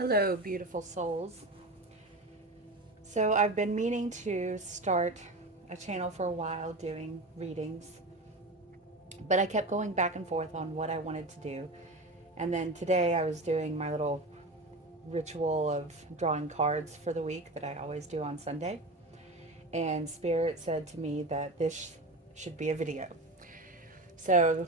Hello, beautiful souls. So, I've been meaning to start a channel for a while doing readings, but I kept going back and forth on what I wanted to do. And then today I was doing my little ritual of drawing cards for the week that I always do on Sunday. And Spirit said to me that this should be a video. So,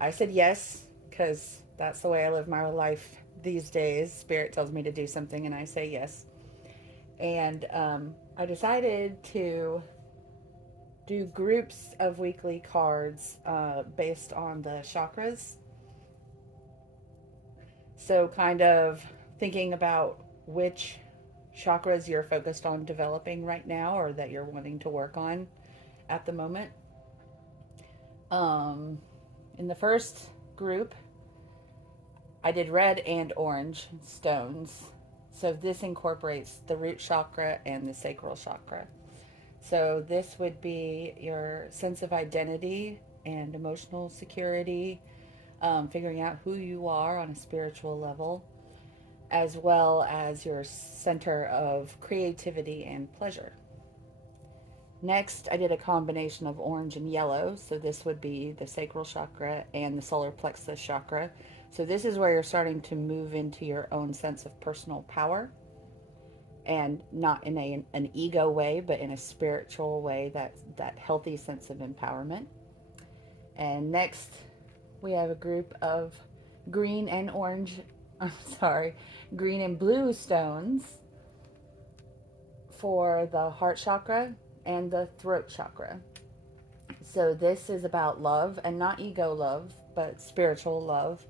I said yes, because that's the way I live my life these days. Spirit tells me to do something, and I say yes. And I decided to do groups of weekly cards based on the chakras. So, kind of thinking about which chakras you're focused on developing right now or that you're wanting to work on at the moment. Um, in the first group, I did red and orange stones. So, this incorporates the root chakra and the sacral chakra. So, this would be your sense of identity and emotional security, figuring out who you are on a spiritual level, as well as your center of creativity and pleasure. Next, I did a combination of orange and yellow. So, this would be the sacral chakra and the solar plexus chakra. So, this is where you're starting to move into your own sense of personal power, and not in an ego way, but in a spiritual way, that healthy sense of empowerment. And next, we have a group of green and orange, I'm sorry, green and blue stones for the heart chakra and the throat chakra. So this is about love, and not ego love, but spiritual love,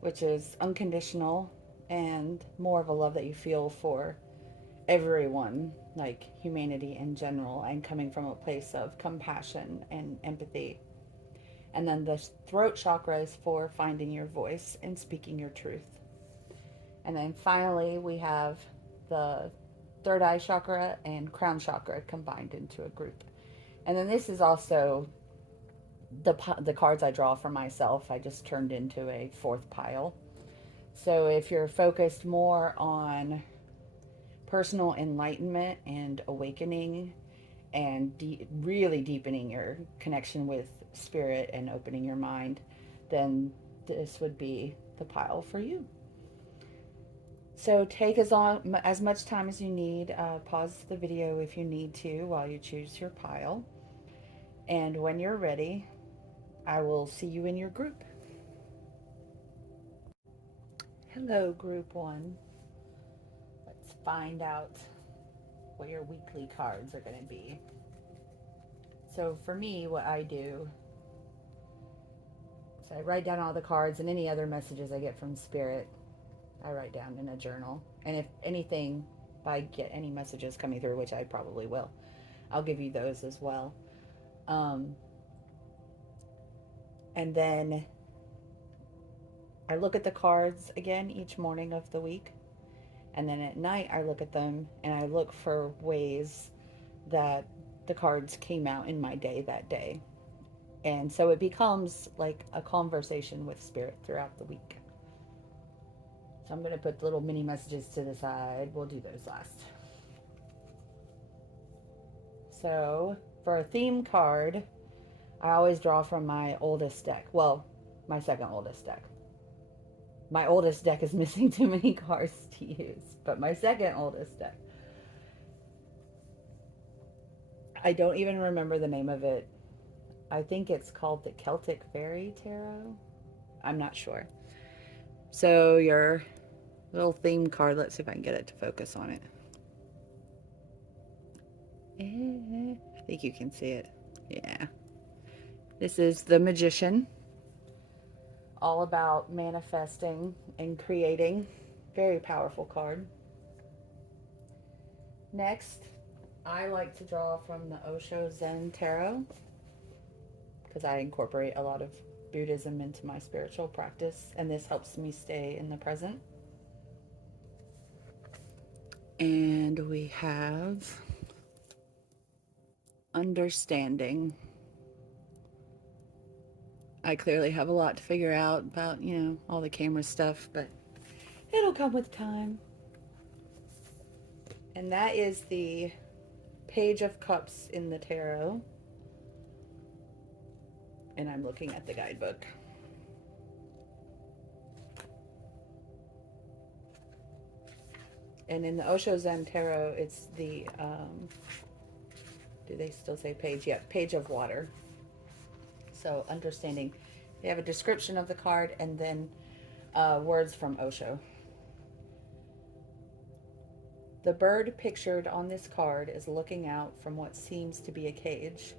which is unconditional and more of a love that you feel for everyone, like humanity in general, and coming from a place of compassion and empathy. And then the throat chakra is for finding your voice and speaking your truth. And then finally, we have the third eye chakra and crown chakra combined into a group. And then this is also the cards I draw for myself. I just turned into a fourth pile. So if you're focused more on personal enlightenment and awakening and really deepening your connection with spirit and opening your mind, then this would be the pile for you. So take as much time as you need. Pause the video if you need to while you choose your pile. And when you're ready, I will see you in your group. Hello, group one. Let's find out what your weekly cards are going to be. So for me, what I do is I write down all the cards and any other messages I get from Spirit. I write down in a journal. And if anything, if I get any messages coming through, which I probably will, I'll give you those as well. And then I look at the cards again each morning of the week. And then at night, I look at them and I look for ways that the cards came out in my day that day. And so it becomes like a conversation with Spirit throughout the week. So I'm going to put little mini messages to the side. We'll do those last. So for a theme card, I always draw from my oldest deck. Well, my second oldest deck. My oldest deck is missing too many cards to use, but my second oldest deck. I don't even remember the name of it. I think it's called the Celtic Fairy Tarot. I'm not sure. So your little theme card, let's see if I can get it to focus on it. I think you can see it. Yeah. This is the Magician. All about manifesting and creating. Very powerful card. Next, I like to draw from the Osho Zen Tarot because I incorporate a lot of Buddhism into my spiritual practice, and this helps me stay in the present. And we have understanding. I clearly have a lot to figure out about, all the camera stuff, but It'll come with time. And that is the Page of Cups in the tarot. And I'm looking at the guidebook. And in the Osho Zen Tarot, it's the, do they still say page? Yeah, Page of Water. So understanding, they have a description of the card and then words from Osho. The bird pictured on this card is looking out from what seems to be a cage.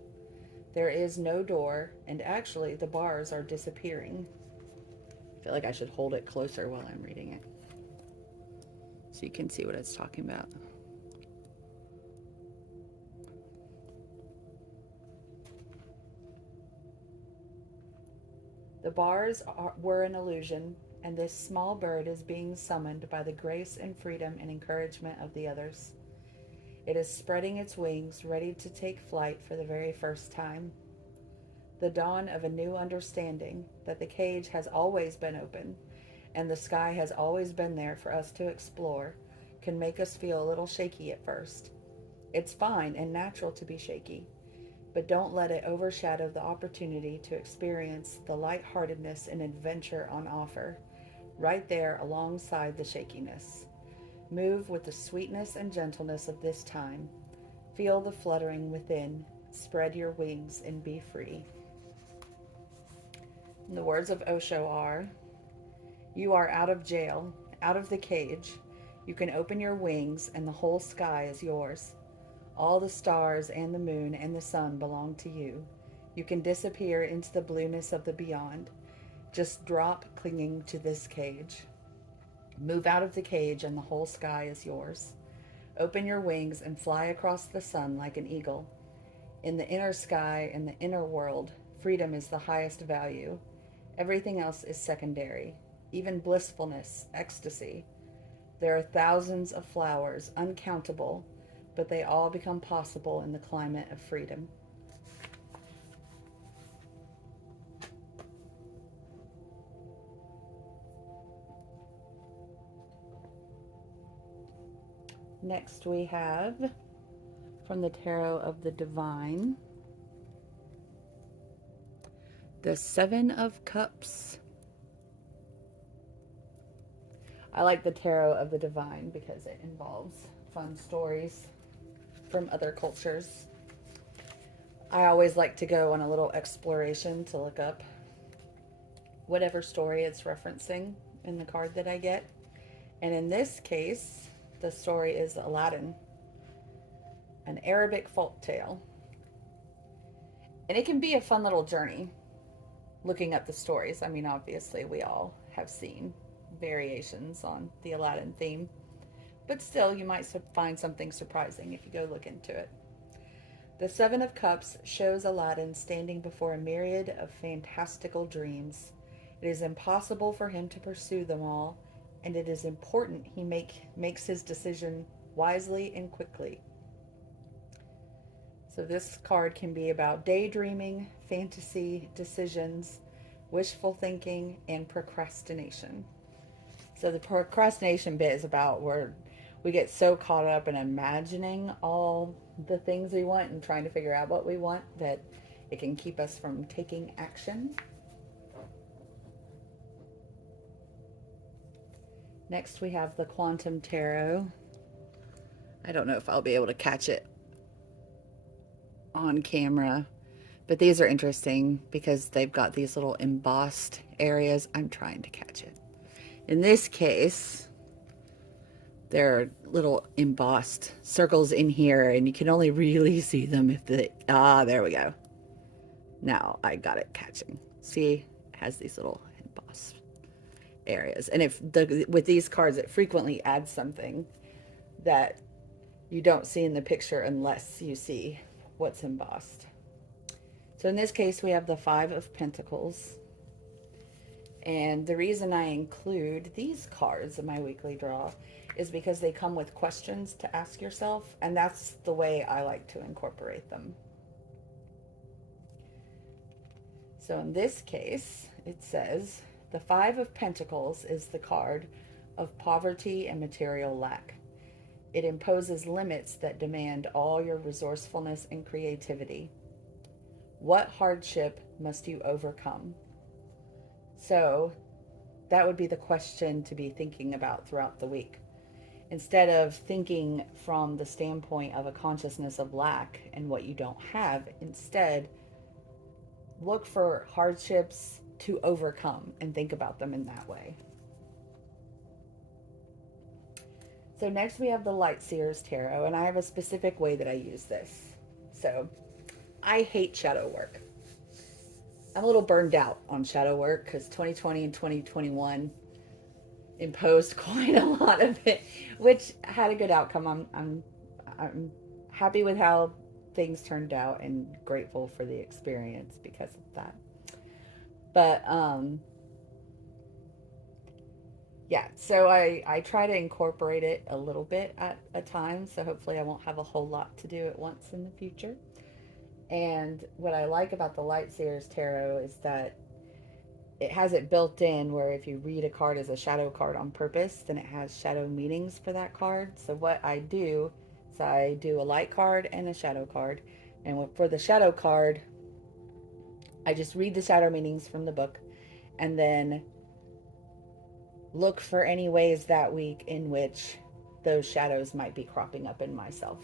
There is no door, and actually the bars are disappearing. I feel like I should hold it closer while I'm reading it, so you can see what it's talking about. The bars were an illusion, and this small bird is being summoned by the grace and freedom and encouragement of the others. It is spreading its wings, ready to take flight for the very first time. The dawn of a new understanding that the cage has always been open and the sky has always been there for us to explore can make us feel a little shaky at first. It's fine and natural to be shaky, but don't let it overshadow the opportunity to experience the lightheartedness and adventure on offer, right there alongside the shakiness. Move with the sweetness and gentleness of this time. Feel the fluttering within. Spread your wings and be free. And the words of Osho are, you are out of jail, out of the cage. You can open your wings and the whole sky is yours. All the stars and the moon and the sun belong to you. You can disappear into the blueness of the beyond. Just drop clinging to this cage. Move out of the cage and the whole sky is yours. Open your wings and fly across the sun like an eagle. In the inner sky and the inner world, freedom is the highest value. Everything else is secondary, even blissfulness, ecstasy. There are thousands of flowers, uncountable, but they all become possible in the climate of freedom. Next we have, from the Tarot of the Divine, the Seven of Cups. I like the Tarot of the Divine because it involves fun stories from other cultures. I always like to go on a little exploration to look up whatever story it's referencing in the card that I get. And in this case, the story is Aladdin, an Arabic folk tale. And it can be a fun little journey looking up the stories. I mean, obviously, we all have seen variations on the Aladdin theme, but still, you might find something surprising if you go look into it. The Seven of Cups shows Aladdin standing before a myriad of fantastical dreams. It is impossible for him to pursue them all, and it is important he makes his decision wisely and quickly. So this card can be about daydreaming, fantasy, decisions, wishful thinking, and procrastination. So the procrastination bit is about where we get so caught up in imagining all the things we want and trying to figure out what we want that it can keep us from taking action. Next we have the Quantum Tarot. I don't know if I'll be able to catch it on camera, but these are interesting because they've got these little embossed areas. I'm trying to catch it. In this case, there are little embossed circles in here, and you can only really see them if there we go. Now I got it catching. See, it has these little embossed areas. And with these cards, it frequently adds something that you don't see in the picture unless you see what's embossed. So in this case, we have the Five of Pentacles. And the reason I include these cards in my weekly draw is because they come with questions to ask yourself, and that's the way I like to incorporate them. So in this case, it says, the Five of Pentacles is the card of poverty and material lack. It imposes limits that demand all your resourcefulness and creativity. What hardship must you overcome? So, that would be the question to be thinking about throughout the week. Instead of thinking from the standpoint of a consciousness of lack and what you don't have, instead, look for hardships to overcome and think about them in that way. So next we have the Light Sears Tarot, and I have a specific way that I use this. So I hate shadow work. I'm a little burned out on shadow work because 2020 and 2021 imposed quite a lot of it, which had a good outcome. I'm happy with how things turned out and grateful for the experience because of that. But yeah, so I try to incorporate it a little bit at a time, so hopefully I won't have a whole lot to do at once in the future. And what I like about the Light Sears Tarot is that it has it built in where if you read a card as a shadow card on purpose, then it has shadow meanings for that card. So what I do is I do a light card and a shadow card. And for the shadow card, I just read the shadow meanings from the book and then look for any ways that week in which those shadows might be cropping up in myself.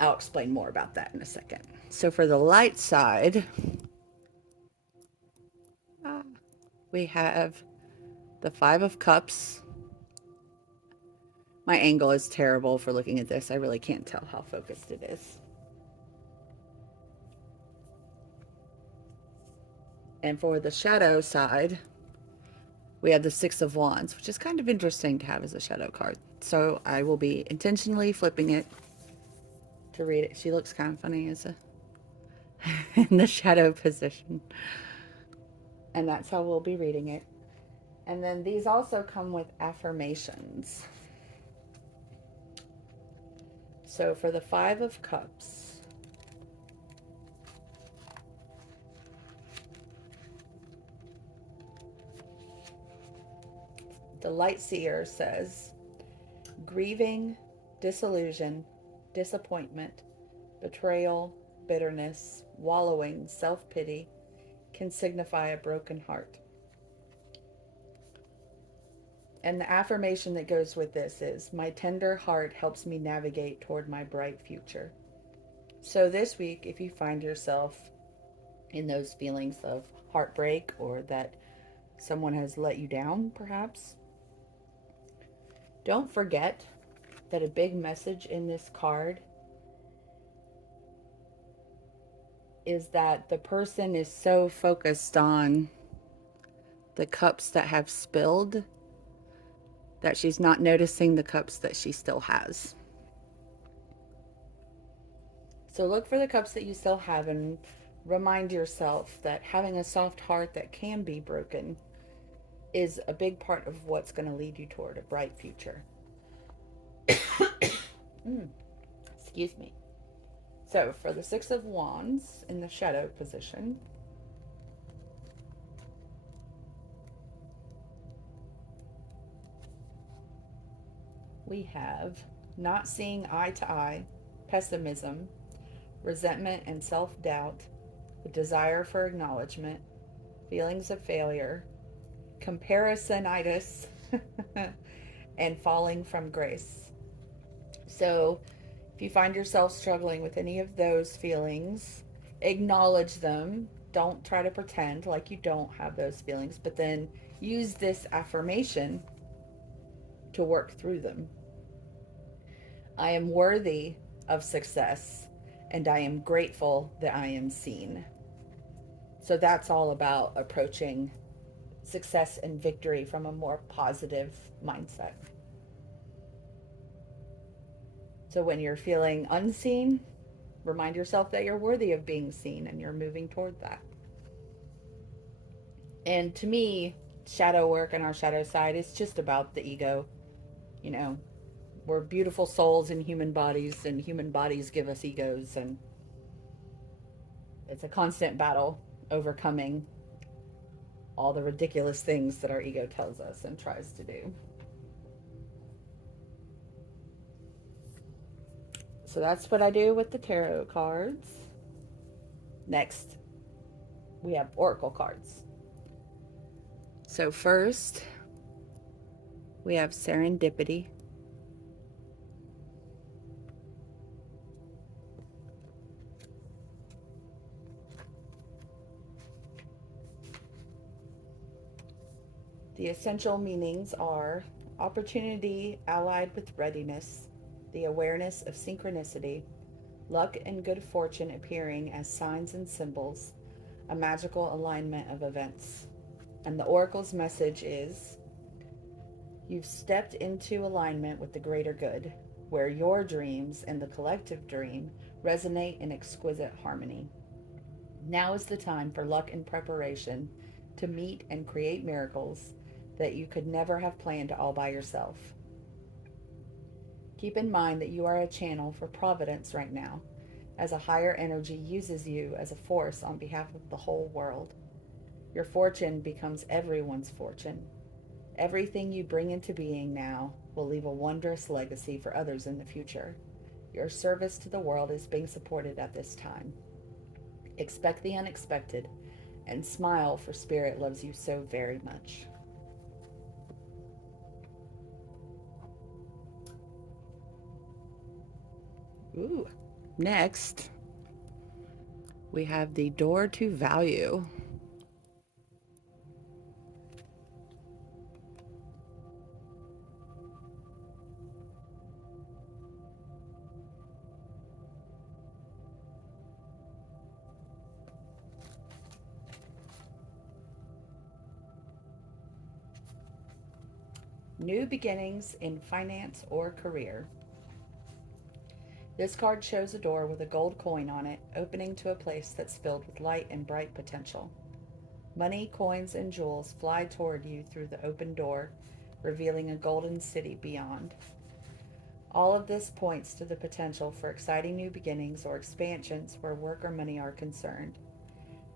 I'll explain more about that in a second. So for the light side, we have the Five of Cups. My angle is terrible for looking at this. I really can't tell how focused it is. And for the shadow side, we have the Six of Wands, which is kind of interesting to have as a shadow card. So I will be intentionally flipping it to read it. She looks kind of funny as a in the shadow position. And that's how we'll be reading it. And then these also come with affirmations. So for the Five of Cups, the Light Seer says, grieving, disillusion, disappointment, betrayal, bitterness, wallowing, self-pity can signify a broken heart. And the affirmation that goes with this is, my tender heart helps me navigate toward my bright future. So this week, if you find yourself in those feelings of heartbreak or that someone has let you down, perhaps, don't forget that a big message in this card is that the person is so focused on the cups that have spilled that she's not noticing the cups that she still has. So look for the cups that you still have and remind yourself that having a soft heart that can be broken is a big part of what's going to lead you toward a bright future. Excuse me. So for the Six of Wands in the shadow position, we have not seeing eye to eye, pessimism, resentment and self-doubt, the desire for acknowledgement, feelings of failure, comparisonitis, and falling from grace. So if you find yourself struggling with any of those feelings, acknowledge them. Don't try to pretend like you don't have those feelings, but then use this affirmation to work through them. I am worthy of success, and I am grateful that I am seen. So that's all about approaching success and victory from a more positive mindset. So when you're feeling unseen, remind yourself that you're worthy of being seen and you're moving toward that. And to me, shadow work and our shadow side is just about the ego. You know, we're beautiful souls in human bodies, and human bodies give us egos, and it's a constant battle overcoming all the ridiculous things that our ego tells us and tries to do. So that's what I do with the tarot cards. Next, we have oracle cards. So first, we have Serendipity. The essential meanings are opportunity allied with readiness, the awareness of synchronicity, luck and good fortune appearing as signs and symbols, a magical alignment of events. And the oracle's message is, you've stepped into alignment with the greater good, where your dreams and the collective dream resonate in exquisite harmony. Now is the time for luck and preparation to meet and create miracles that you could never have planned all by yourself. Keep in mind that you are a channel for providence right now, as a higher energy uses you as a force on behalf of the whole world. Your fortune becomes everyone's fortune. Everything you bring into being now will leave a wondrous legacy for others in the future. Your service to the world is being supported at this time. Expect the unexpected and smile, for Spirit loves you so very much. Ooh. Next, we have the door to value. New beginnings in finance or career. This card shows a door with a gold coin on it, opening to a place that's filled with light and bright potential. Money, coins, and jewels fly toward you through the open door, revealing a golden city beyond. All of this points to the potential for exciting new beginnings or expansions where work or money are concerned.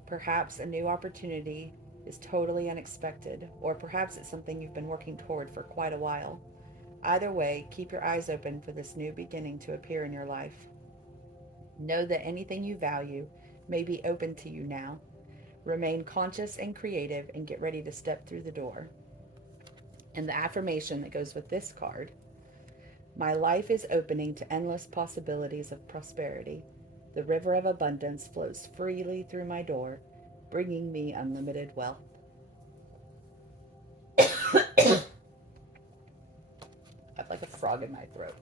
Perhaps a new opportunity is totally unexpected, or perhaps it's something you've been working toward for quite a while. Either way, keep your eyes open for this new beginning to appear in your life. Know that anything you value may be open to you now. Remain conscious and creative and get ready to step through the door. And the affirmation that goes with this card: my life is opening to endless possibilities of prosperity. The river of abundance flows freely through my door, bringing me unlimited wealth. I have like a frog in my throat.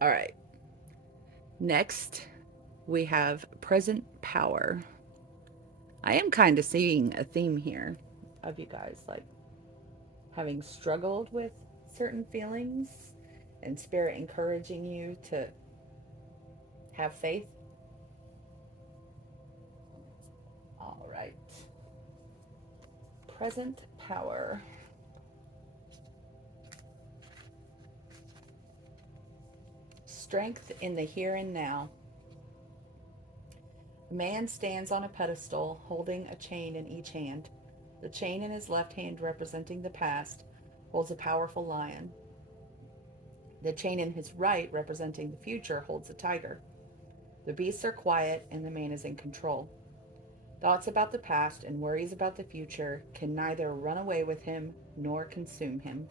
All right. Next, we have present power. I am kind of seeing a theme here of you guys like having struggled with certain feelings and Spirit encouraging you to have faith. All right. Present power. Strength in the here and now. A man stands on a pedestal holding a chain in each hand. The chain in his left hand, representing the past, holds a powerful lion. The chain in his right, representing the future, holds a tiger. The beasts are quiet and the man is in control. Thoughts about the past and worries about the future can neither run away with him nor consume him.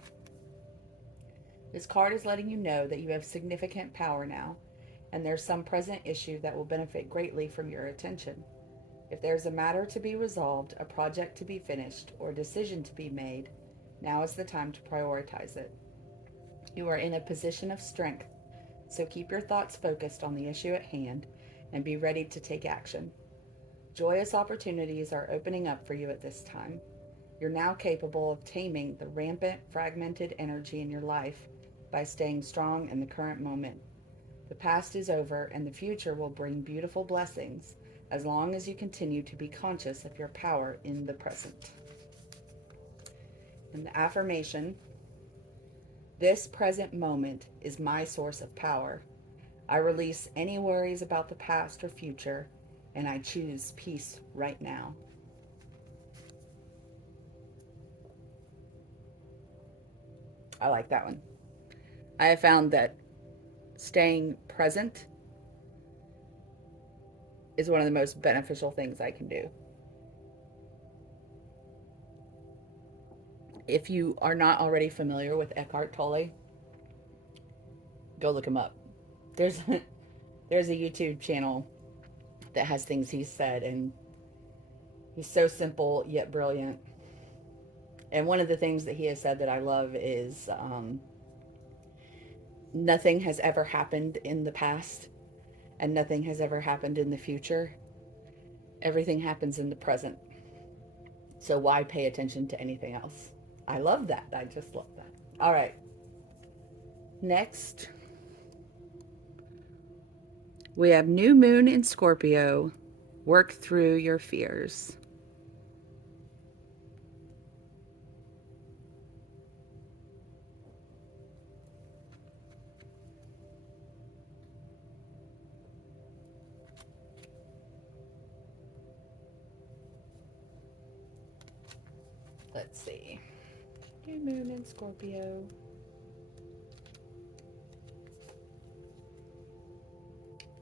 This card is letting you know that you have significant power now, and there's some present issue that will benefit greatly from your attention. If there's a matter to be resolved, a project to be finished, or a decision to be made, now is the time to prioritize it. You are in a position of strength, so keep your thoughts focused on the issue at hand and be ready to take action. Joyous opportunities are opening up for you at this time. You're now capable of taming the rampant, fragmented energy in your life by staying strong in the current moment. The past is over and the future will bring beautiful blessings as long as you continue to be conscious of your power in the present. And the affirmation: this present moment is my source of power. I release any worries about the past or future, and I choose peace right now. I like that one. I have found that staying present is one of the most beneficial things I can do. If you are not already familiar with Eckhart Tolle, go look him up. There's there's a YouTube channel that has things he's said, and he's so simple yet brilliant. And one of the things that he has said that I love is nothing has ever happened in the past, and nothing has ever happened in the future. Everything happens in the present. So why pay attention to anything else? I love that. I just love that. All right. Next, we have new moon in Scorpio. Work through your fears. Let's see. New moon in Scorpio.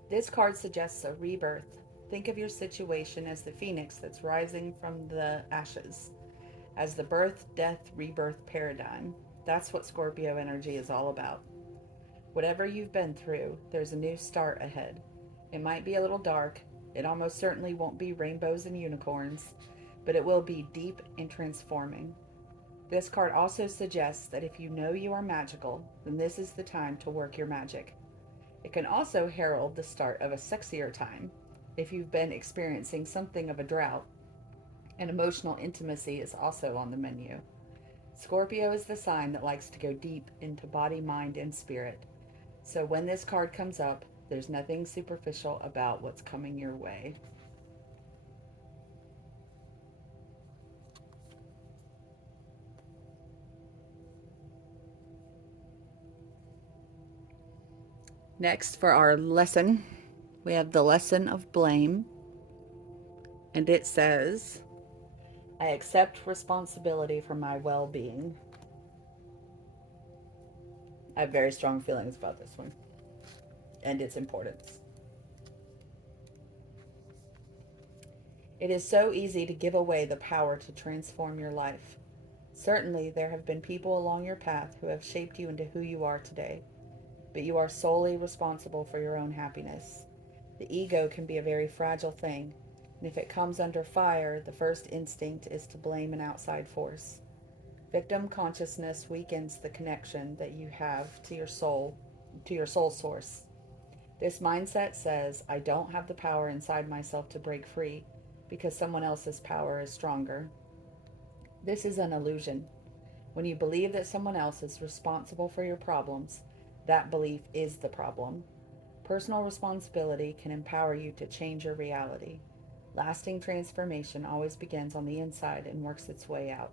This card suggests a rebirth. Think of your situation as the phoenix that's rising from the ashes, as the birth, death, rebirth paradigm. That's what Scorpio energy is all about. Whatever you've been through, there's a new start ahead. It might be a little dark. It almost certainly won't be rainbows and unicorns, but it will be deep and transforming. This card also suggests that if you know you are magical, then this is the time to work your magic. It can also herald the start of a sexier time. If you've been experiencing something of a drought, and emotional intimacy is also on the menu. Scorpio is the sign that likes to go deep into body, mind, and spirit. So when this card comes up, there's nothing superficial about what's coming your way. Next, for our lesson, we have the lesson of blame. And it says, I accept responsibility for my well-being. I have very strong feelings about this one and its importance. It is so easy to give away the power to transform your life. Certainly, there have been people along your path who have shaped you into who you are today, but you are solely responsible for your own happiness. The ego can be a very fragile thing, and if it comes under fire, the first instinct is to blame an outside force. Victim consciousness weakens the connection that you have to your soul source. This mindset says, I don't have the power inside myself to break free because someone else's power is stronger. This is an illusion. When you believe that someone else is responsible for your problems, that belief is the problem. Personal responsibility can empower you to change your reality. Lasting transformation always begins on the inside and works its way out.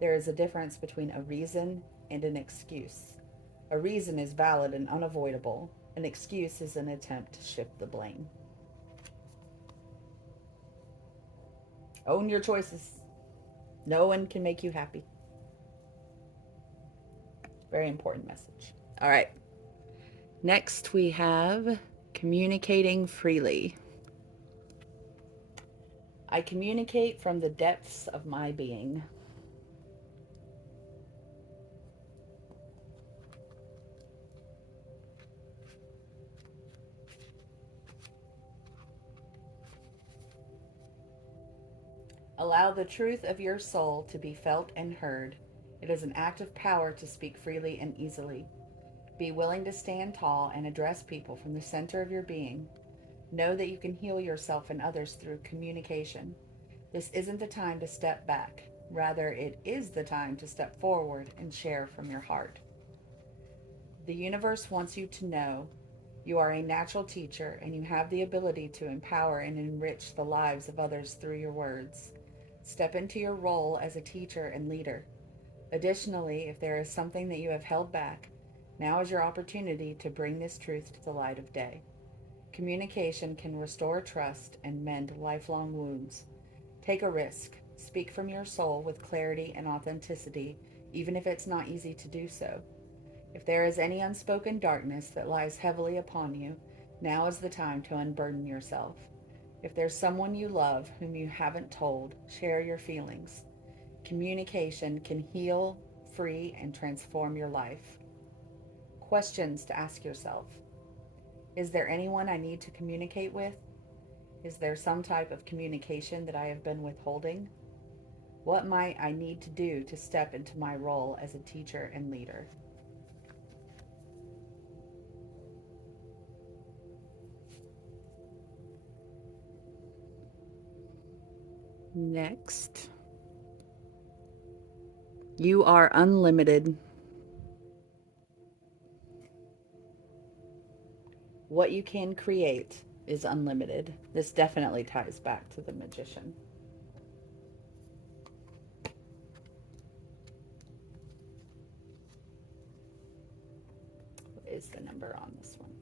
There is a difference between a reason and an excuse. A reason is valid and unavoidable. An excuse is an attempt to shift the blame. Own your choices. No one can make you happy. Very important message. All right. Next, we have communicating freely. I communicate from the depths of my being. Allow the truth of your soul to be felt and heard. It is an act of power to speak freely and easily. Be willing to stand tall and address people from the center of your being. Know that you can heal yourself and others through communication. This isn't the time to step back. Rather, it is the time to step forward and share from your heart. The universe wants you to know you are a natural teacher and you have the ability to empower and enrich the lives of others through your words. Step into your role as a teacher and leader. Additionally, if there is something that you have held back, Now is your opportunity to bring this truth to the light of day. Communication can restore trust and mend lifelong wounds. Take a risk. Speak from your soul with clarity and authenticity, even if it's not easy to do so. If there is any unspoken darkness that lies heavily upon you, now is the time to unburden yourself. If there's someone you love whom you haven't told, share your feelings. Communication can heal, free, and transform your life. Questions to ask yourself. Is there anyone I need to communicate with? Is there some type of communication that I have been withholding? What might I need to do to step into my role as a teacher and leader? Next, you are unlimited. What you can create is unlimited. This definitely ties back to the Magician. What is the number on this one?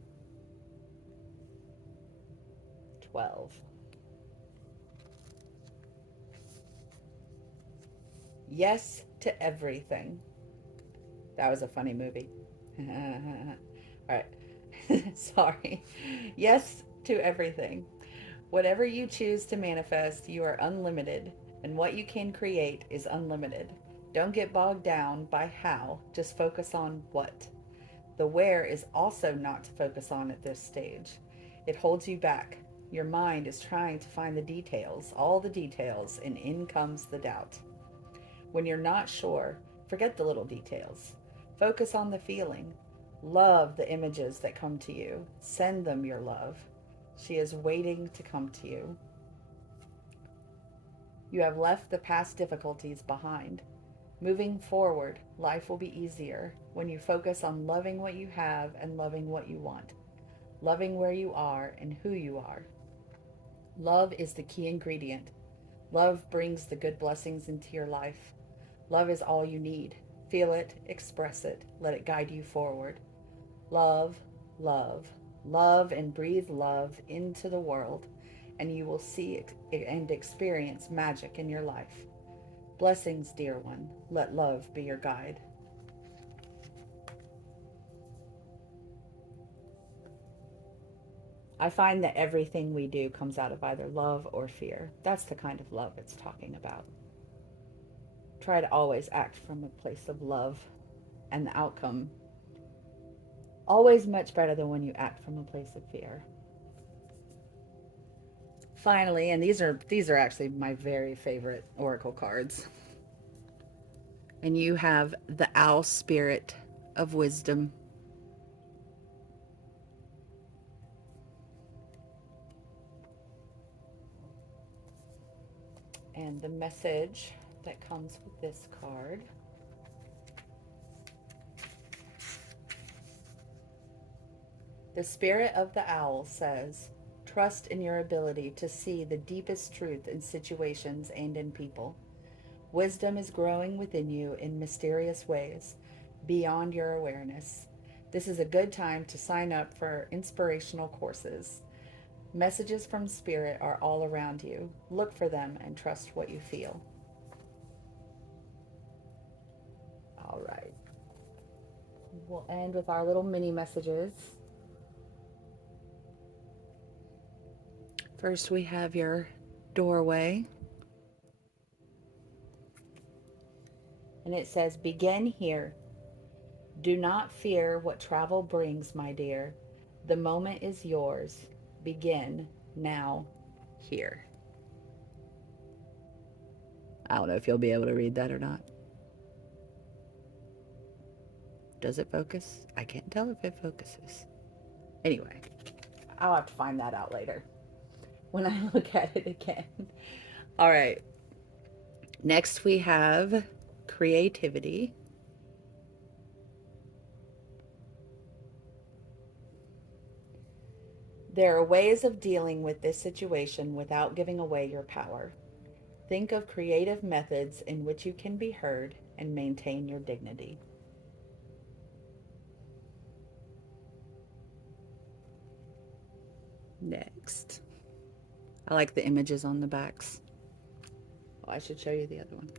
12. Yes to everything. That was a funny movie. All right. Sorry. Yes to everything. Whatever you choose to manifest, you are unlimited, and what you can create is unlimited. Don't get bogged down by how, just focus on what. The where is also not to focus on at this stage. It holds you back. Your mind is trying to find the details, all the details, and in comes the doubt. When you're not sure, forget the little details. Focus on the feeling. Love the images that come to you. Send them your love. She is waiting to come to you. You have left the past difficulties behind. Moving forward, life will be easier when you focus on loving what you have and loving what you want. Loving where you are and who you are. Love is the key ingredient. Love brings the good blessings into your life. Love is all you need. Feel it, express it, let it guide you forward. Love, love, love, and breathe love into the world, and you will see and experience magic in your life. Blessings, dear one. Let love be your guide. I find that everything we do comes out of either love or fear. That's the kind of love it's talking about. Try to always act from a place of love, and the outcome always much better than when you act from a place of fear. Finally, and these are actually my very favorite oracle cards. And you have the owl spirit of wisdom. And the message that comes with this card. The spirit of the owl says, trust in your ability to see the deepest truth in situations and in people. Wisdom is growing within you in mysterious ways, beyond your awareness. This is a good time to sign up for inspirational courses. Messages from Spirit are all around you. Look for them and trust what you feel. All right. We'll end with our little mini messages. First, we have your doorway. And it says, begin here. Do not fear what travel brings, my dear. The moment is yours. Begin now, here. I don't know if you'll be able to read that or not. Does it focus? I can't tell if it focuses. Anyway, I'll have to find that out later when I look at it again. All right. Next, we have creativity. There are ways of dealing with this situation without giving away your power. Think of creative methods in which you can be heard and maintain your dignity. Next. I like the images on the backs. Oh, I should show you the other one.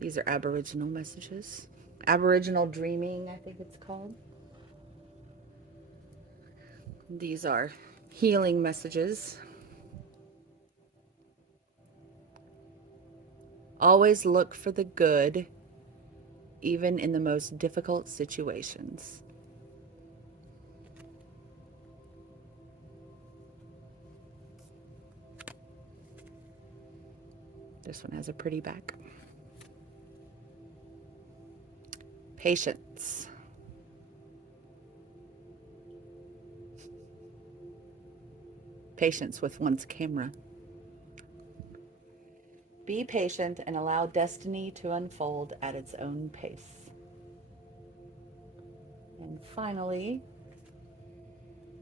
These are Aboriginal messages. Aboriginal dreaming, I think it's called. These are healing messages. Always look for the good, even in the most difficult situations. This one has a pretty back. Patience. Patience with one's camera. Be patient and allow destiny to unfold at its own pace. And finally,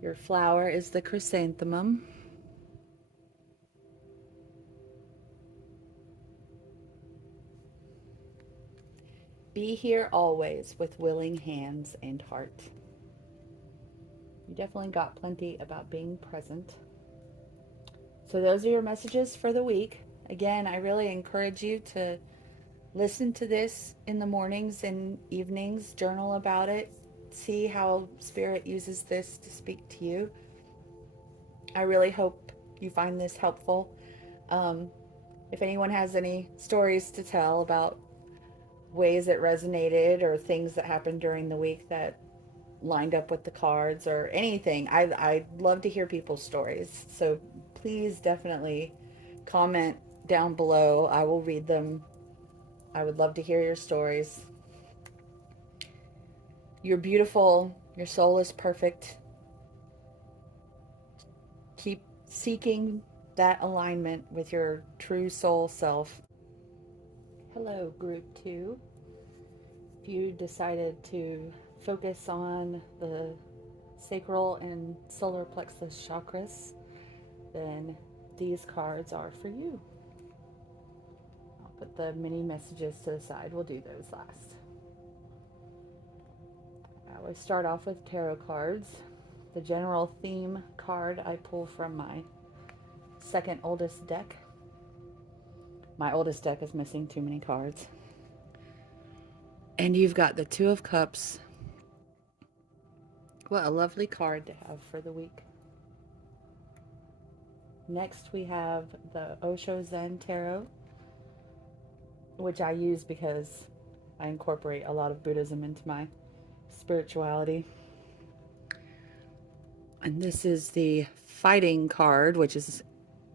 your flower is the chrysanthemum. Be here always with willing hands and heart. You definitely got plenty about being present. So those are your messages for the week. Again, I really encourage you to listen to this in the mornings and evenings, journal about it, see how Spirit uses this to speak to you. I really hope you find this helpful. If anyone has any stories to tell about ways it resonated or things that happened during the week that lined up with the cards or anything, I'd love to hear people's stories. So please definitely comment down below. I will read them. I would love to hear your stories. You're beautiful. Your soul is perfect. Keep seeking that alignment with your true soul self. Hello, group 2. If you decided to focus on the sacral and solar plexus chakras, then these cards are for you. I'll put the mini messages to the side. We'll do those last. I always start off with tarot cards. The general theme card I pull from my second oldest deck. My oldest deck is missing too many cards. And you've got the Two of Cups. What a lovely card to have for the week. Next we have the Osho Zen Tarot, which I use because I incorporate a lot of Buddhism into my spirituality. And this is the Fighting card, which is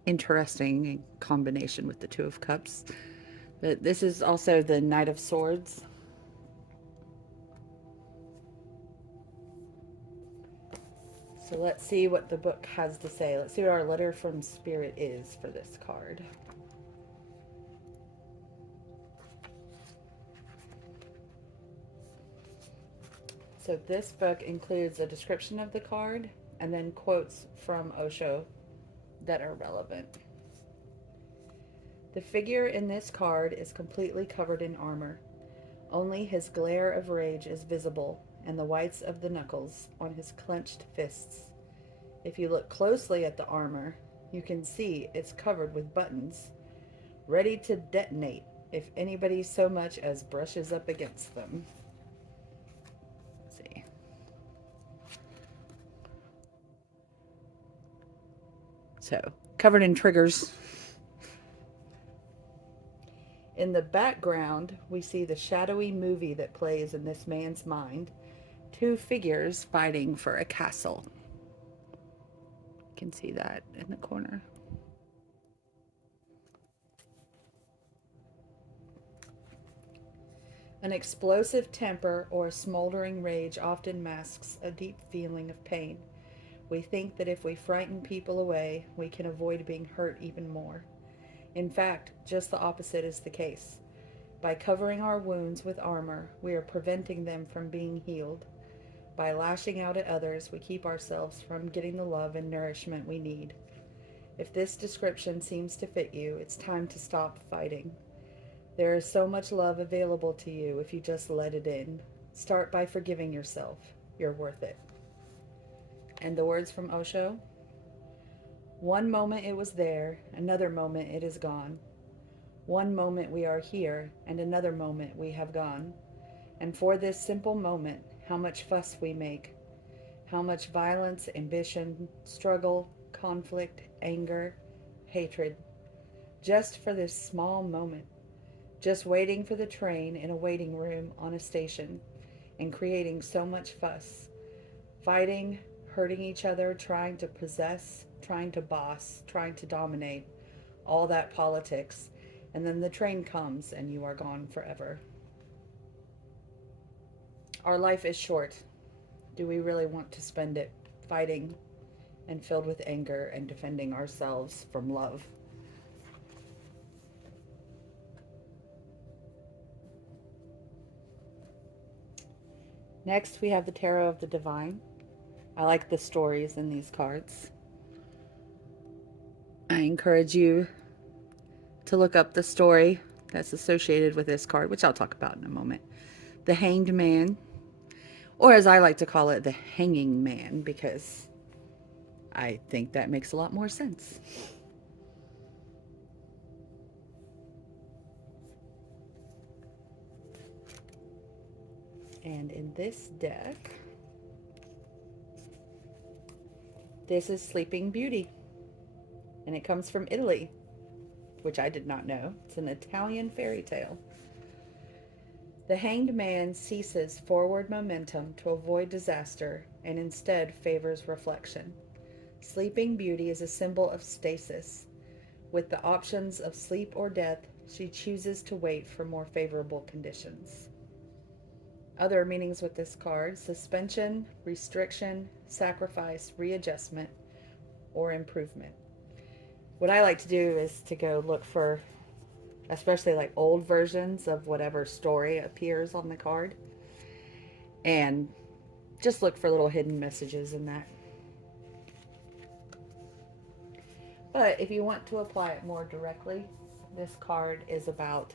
interesting in combination with the Two of Cups. But this is also the Knight of Swords. So let's see what the book has to say. Let's see what our letter from Spirit is for this card. So this book includes a description of the card and then quotes from Osho that are relevant. The figure in this card is completely covered in armor. Only his glare of rage is visible and the whites of the knuckles on his clenched fists. If you look closely at the armor, you can see it's covered with buttons, ready to detonate if anybody so much as brushes up against them. Let's see. So, covered in triggers. In the background, we see the shadowy movie that plays in this man's mind. Two figures fighting for a castle. You can see that in the corner. An explosive temper or smoldering rage often masks a deep feeling of pain. We think that if we frighten people away, we can avoid being hurt even more. In fact, just the opposite is the case. By covering our wounds with armor, we are preventing them from being healed. By lashing out at others, we keep ourselves from getting the love and nourishment we need. If this description seems to fit you, it's time to stop fighting. There is so much love available to you if you just let it in. Start by forgiving yourself. You're worth it. And the words from Osho: One moment it was there, another moment it is gone. One moment we are here, and another moment we have gone. And for this simple moment, how much fuss we make, how much violence, ambition, struggle, conflict, anger, hatred, just for this small moment, just waiting for the train in a waiting room on a station, and creating so much fuss, fighting, hurting each other, trying to possess, trying to boss, trying to dominate, all that politics, and then the train comes and you are gone forever. Our life is short. Do we really want to spend it fighting and filled with anger and defending ourselves from love? Next, we have the Tarot of the Divine. I like the stories in these cards. I encourage you to look up the story that's associated with this card, which I'll talk about in a moment. The Hanged Man, or as I like to call it, the Hanging Man, because I think that makes a lot more sense. And in this deck, this is Sleeping Beauty, and it comes from Italy, which I did not know. It's an Italian fairy tale. The Hanged Man ceases forward momentum to avoid disaster and instead favors reflection. Sleeping Beauty is a symbol of stasis. With the options of sleep or death, she chooses to wait for more favorable conditions. Other meanings with this card: suspension, restriction, sacrifice, readjustment, or improvement. What I like to do is to go look for, especially like old versions of whatever story appears on the card, and just look for little hidden messages in that. But if you want to apply it more directly, this card is about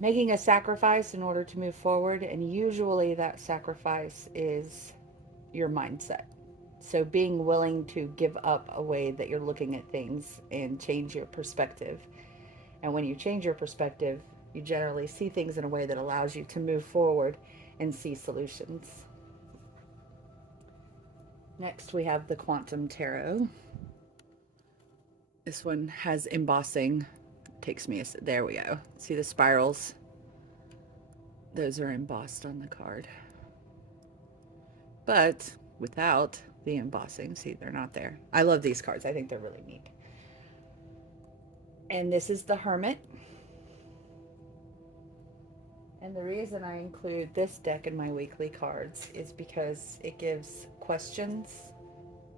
making a sacrifice in order to move forward, and usually that sacrifice is your mindset. So being willing to give up a way that you're looking at things and change your perspective. And when you change your perspective, you generally see things in a way that allows you to move forward and see solutions. Next, we have the Quantum Tarot. This one has embossing. Takes me there we go. See the spirals? Those are embossed on the card. But without the embossing, see, they're not there. I love these cards. I think they're really neat. And this is the Hermit. And the reason I include this deck in my weekly cards is because it gives questions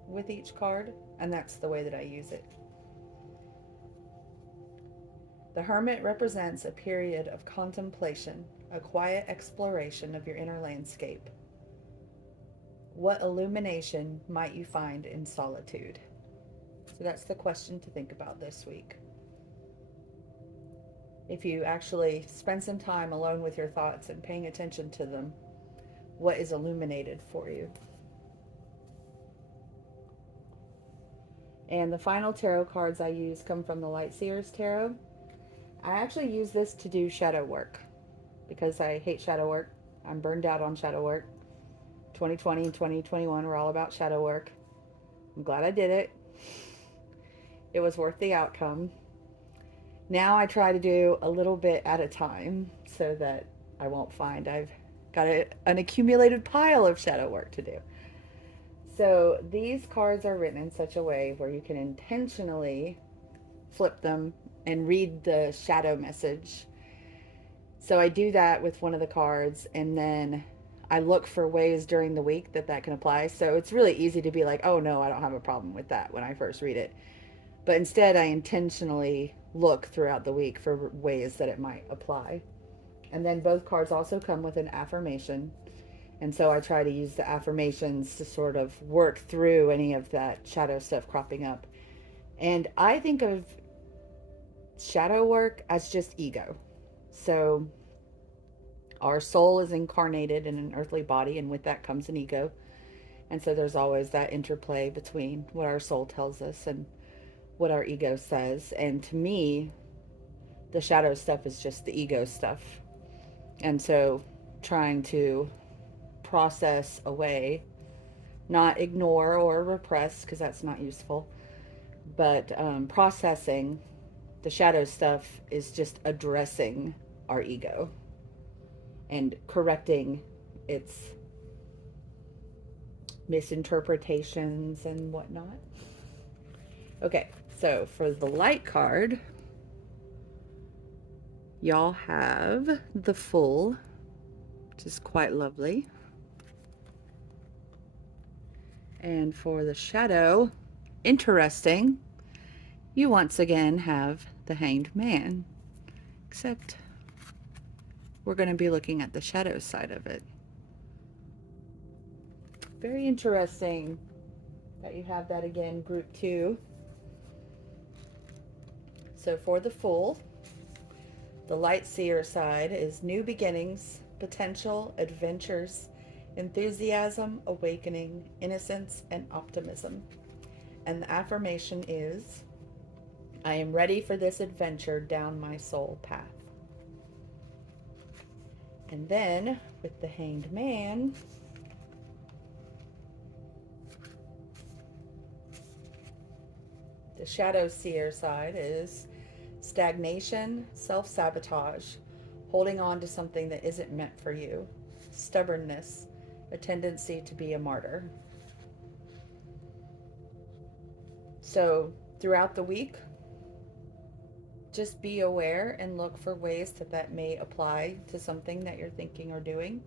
with each card, and that's the way that I use it. The Hermit represents a period of contemplation, a quiet exploration of your inner landscape. What illumination might you find in solitude? So that's the question to think about this week. If you actually spend some time alone with your thoughts and paying attention to them, what is illuminated for you? And the final tarot cards I use come from the Sears Tarot. I actually use this to do shadow work because I hate shadow work. I'm burned out on shadow work. 2020 and 2021 were all about shadow work. I'm glad I did it. It was worth the outcome. Now I try to do a little bit at a time so that I won't find I've got an accumulated pile of shadow work to do. So these cards are written in such a way where you can intentionally flip them and read the shadow message. So I do that with one of the cards, and then I look for ways during the week that can apply. So it's really easy to be like, oh no, I don't have a problem with that when I first read it. But instead, I intentionally look throughout the week for ways that it might apply. And then both cards also come with an affirmation. And so I try to use the affirmations to sort of work through any of that shadow stuff cropping up. And I think of shadow work as just ego. So our soul is incarnated in an earthly body, and with that comes an ego. And so there's always that interplay between what our soul tells us and what our ego says. And to me, the shadow stuff is just the ego stuff. And so trying to process away, not ignore or repress, because that's not useful, but processing the shadow stuff is just addressing our ego and correcting its misinterpretations and whatnot. Okay, so for the light card, y'all have the Fool, which is quite lovely. And for the shadow, interesting, you once again have the Hanged Man, except we're going to be looking at the shadow side of it. Very interesting that you have that again, group 2. So for the Fool, the light seer side is new beginnings, potential, adventures, enthusiasm, awakening, innocence, and optimism. And the affirmation is, I am ready for this adventure down my soul path. And then with the Hanged Man, the shadow seer side is stagnation, self-sabotage, holding on to something that isn't meant for you, stubbornness, a tendency to be a martyr. So throughout the week, just be aware and look for ways that may apply to something that you're thinking or doing.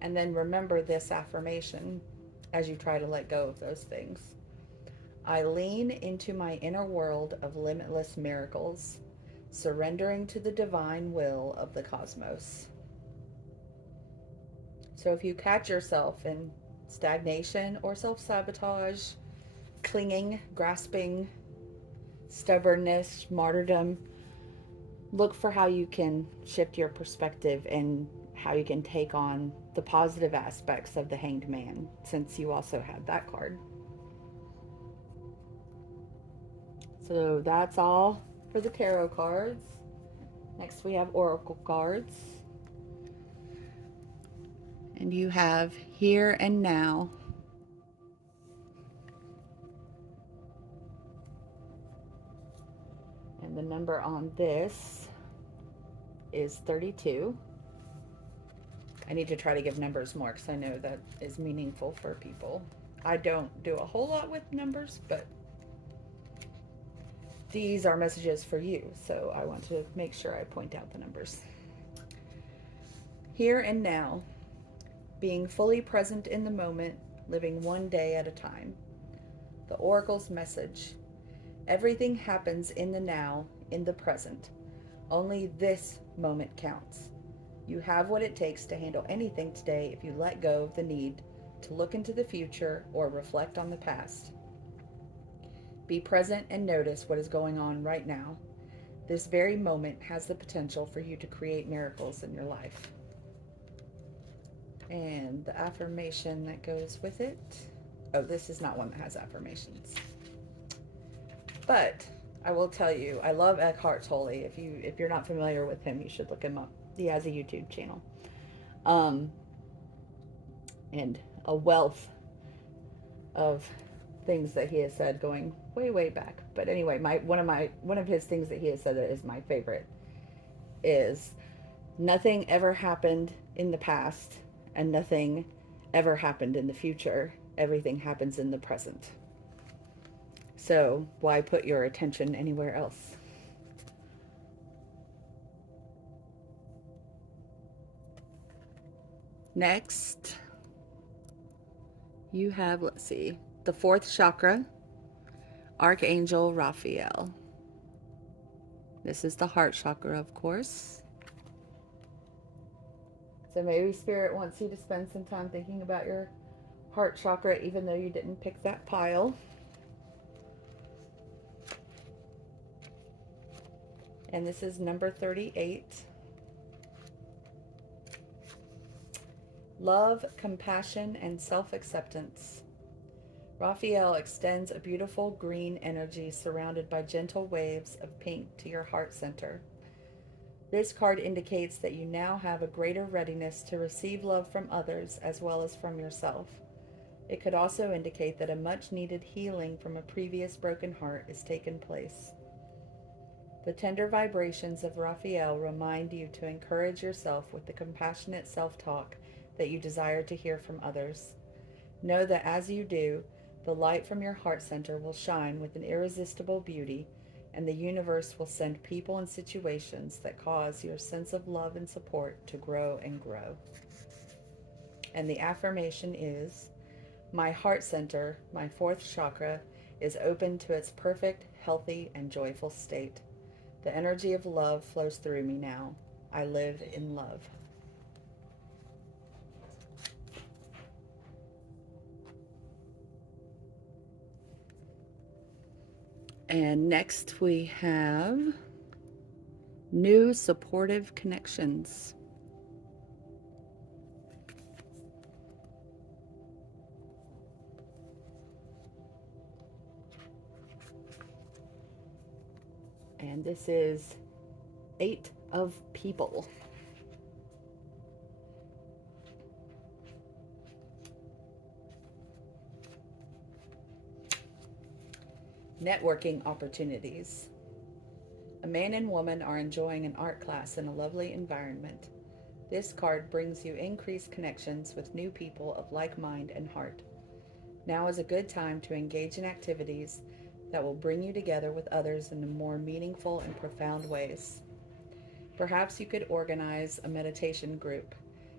And then remember this affirmation as you try to let go of those things. I lean into my inner world of limitless miracles, surrendering to the divine will of the cosmos. So if you catch yourself in stagnation or self-sabotage, clinging, grasping, stubbornness, martyrdom, look for how you can shift your perspective and how you can take on the positive aspects of the Hanged Man, since you also had that card. So that's all for the tarot cards. Next we have oracle cards. And you have Here and Now. And the number on this is 32. I need to try to give numbers more because I know that is meaningful for people. I don't do a whole lot with numbers, but these are messages for you, so I want to make sure I point out the numbers. Here and now, being fully present in the moment, living one day at a time. The Oracle's message: everything happens in the now, in the present. Only this moment counts. You have what it takes to handle anything today if you let go of the need to look into the future or reflect on the past. Be present and notice what is going on right now. This very moment has the potential for you to create miracles in your life. And the affirmation that goes with it. Oh, this is not one that has affirmations. But I will tell you, I love Eckhart Tolle. If you're not familiar with him, you should look him up. He has a YouTube channel. And a wealth of things that he has said going way, way back. But anyway, one of his things that he has said that is my favorite is, nothing ever happened in the past and nothing ever happened in the future. Everything happens in the present. So why put your attention anywhere else? Next, you have, let's see, the 4th chakra, Archangel Raphael. This is the heart chakra, of course. So maybe Spirit wants you to spend some time thinking about your heart chakra, even though you didn't pick that pile. And this is number 38. Love, compassion, and self-acceptance. Raphael extends a beautiful green energy surrounded by gentle waves of pink to your heart center. This card indicates that you now have a greater readiness to receive love from others as well as from yourself. It could also indicate that a much needed healing from a previous broken heart is taking place. The tender vibrations of Raphael remind you to encourage yourself with the compassionate self-talk that you desire to hear from others. Know that as you do, the light from your heart center will shine with an irresistible beauty, and the universe will send people and situations that cause your sense of love and support to grow and grow. And the affirmation is, my heart center, my fourth chakra, is open to its perfect, healthy, and joyful state. The energy of love flows through me now. I live in love. And next we have new supportive connections. And this is 8 of people. Networking opportunities. A man and woman are enjoying an art class in a lovely environment. This card brings you increased connections with new people of like mind and heart. Now is a good time to engage in activities that will bring you together with others in more meaningful and profound ways. Perhaps you could organize a meditation group,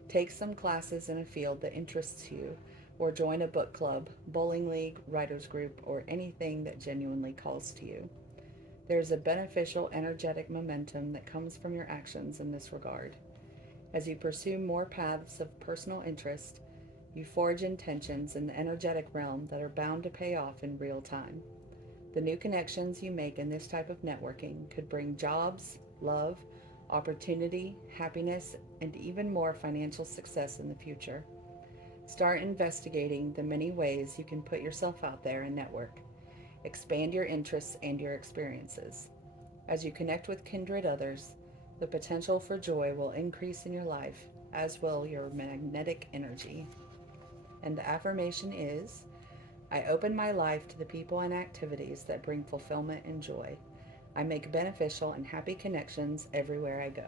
take some classes in a field that interests you, or join a book club, bowling league, writers group, or anything that genuinely calls to you. There is a beneficial energetic momentum that comes from your actions in this regard. As you pursue more paths of personal interest, you forge intentions in the energetic realm that are bound to pay off in real time. The new connections you make in this type of networking could bring jobs, love, opportunity, happiness, and even more financial success in the future. Start investigating the many ways you can put yourself out there and network. Expand your interests and your experiences. As you connect with kindred others, the potential for joy will increase in your life, as will your magnetic energy. And the affirmation is, I open my life to the people and activities that bring fulfillment and joy. I make beneficial and happy connections everywhere I go.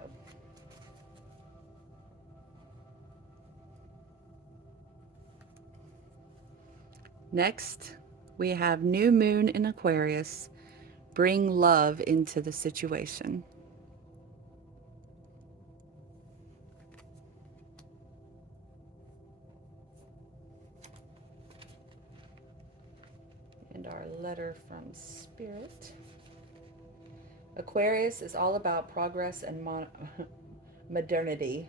Next, we have new moon in Aquarius. Bring love into the situation. And our letter from Spirit. Aquarius is all about progress and modernity.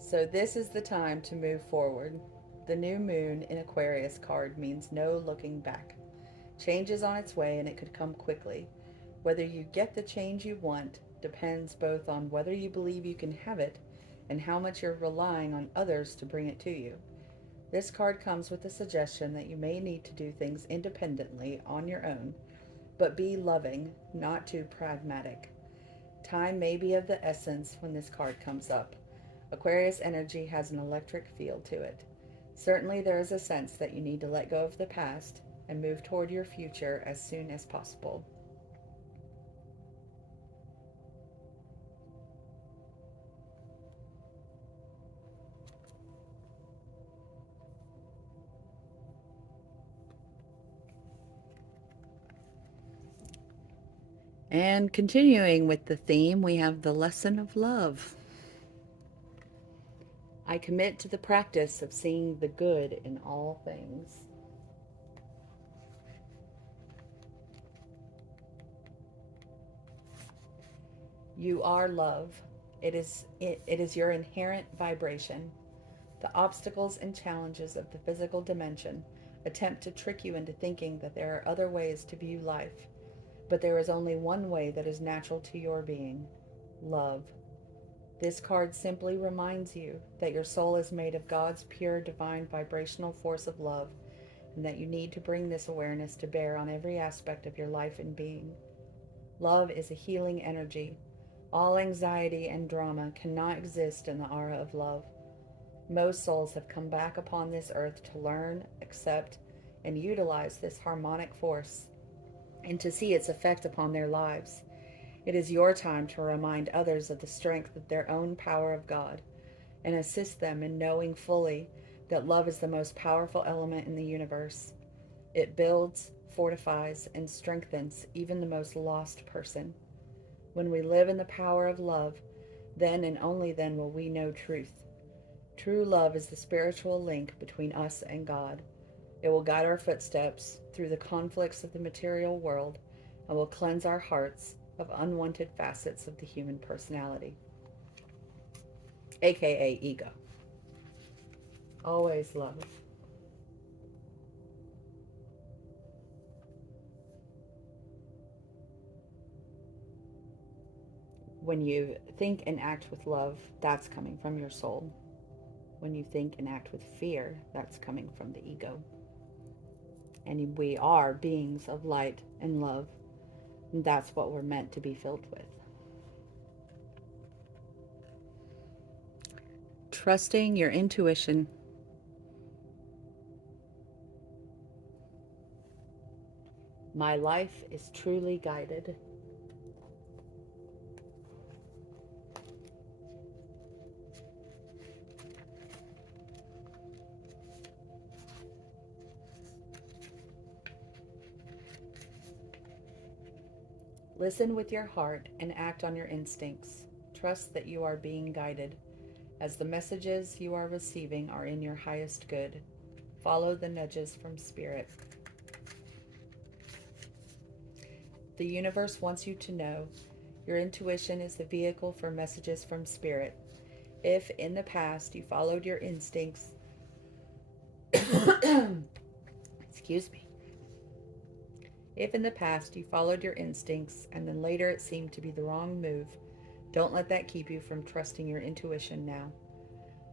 So this is the time to move forward. The new moon in Aquarius card means no looking back. Change is on its way and it could come quickly. Whether you get the change you want depends both on whether you believe you can have it and how much you're relying on others to bring it to you. This card comes with a suggestion that you may need to do things independently on your own, but be loving, not too pragmatic. Time may be of the essence when this card comes up. Aquarius energy has an electric feel to it. Certainly there is a sense that you need to let go of the past and move toward your future as soon as possible. And continuing with the theme, we have the lesson of love. I commit to the practice of seeing the good in all things. You are love. It is your inherent vibration. The obstacles and challenges of the physical dimension attempt to trick you into thinking that there are other ways to view life, but there is only one way that is natural to your being: love. This card simply reminds you that your soul is made of God's pure, divine, vibrational force of love, and that you need to bring this awareness to bear on every aspect of your life and being. Love is a healing energy. All anxiety and drama cannot exist in the aura of love. Most souls have come back upon this earth to learn, accept, and utilize this harmonic force and to see its effect upon their lives. It is your time to remind others of the strength of their own power of God and assist them in knowing fully that love is the most powerful element in the universe. It builds, fortifies, and strengthens even the most lost person. When we live in the power of love, then and only then will we know truth. True love is the spiritual link between us and God. It will guide our footsteps through the conflicts of the material world and will cleanse our hearts of unwanted facets of the human personality, aka ego. Always love. When you think and act with love, that's coming from your soul. When you think and act with fear, that's coming from the ego. And we are beings of light and love, and that's what we're meant to be filled with. Trusting your intuition. My life is truly guided. Listen with your heart and act on your instincts. Trust that you are being guided, as the messages you are receiving are in your highest good. Follow the nudges from Spirit. The universe wants you to know your intuition is the vehicle for messages from Spirit. If in the past you followed your instincts, excuse me. If in the past you followed your instincts and then later it seemed to be the wrong move, don't let that keep you from trusting your intuition now.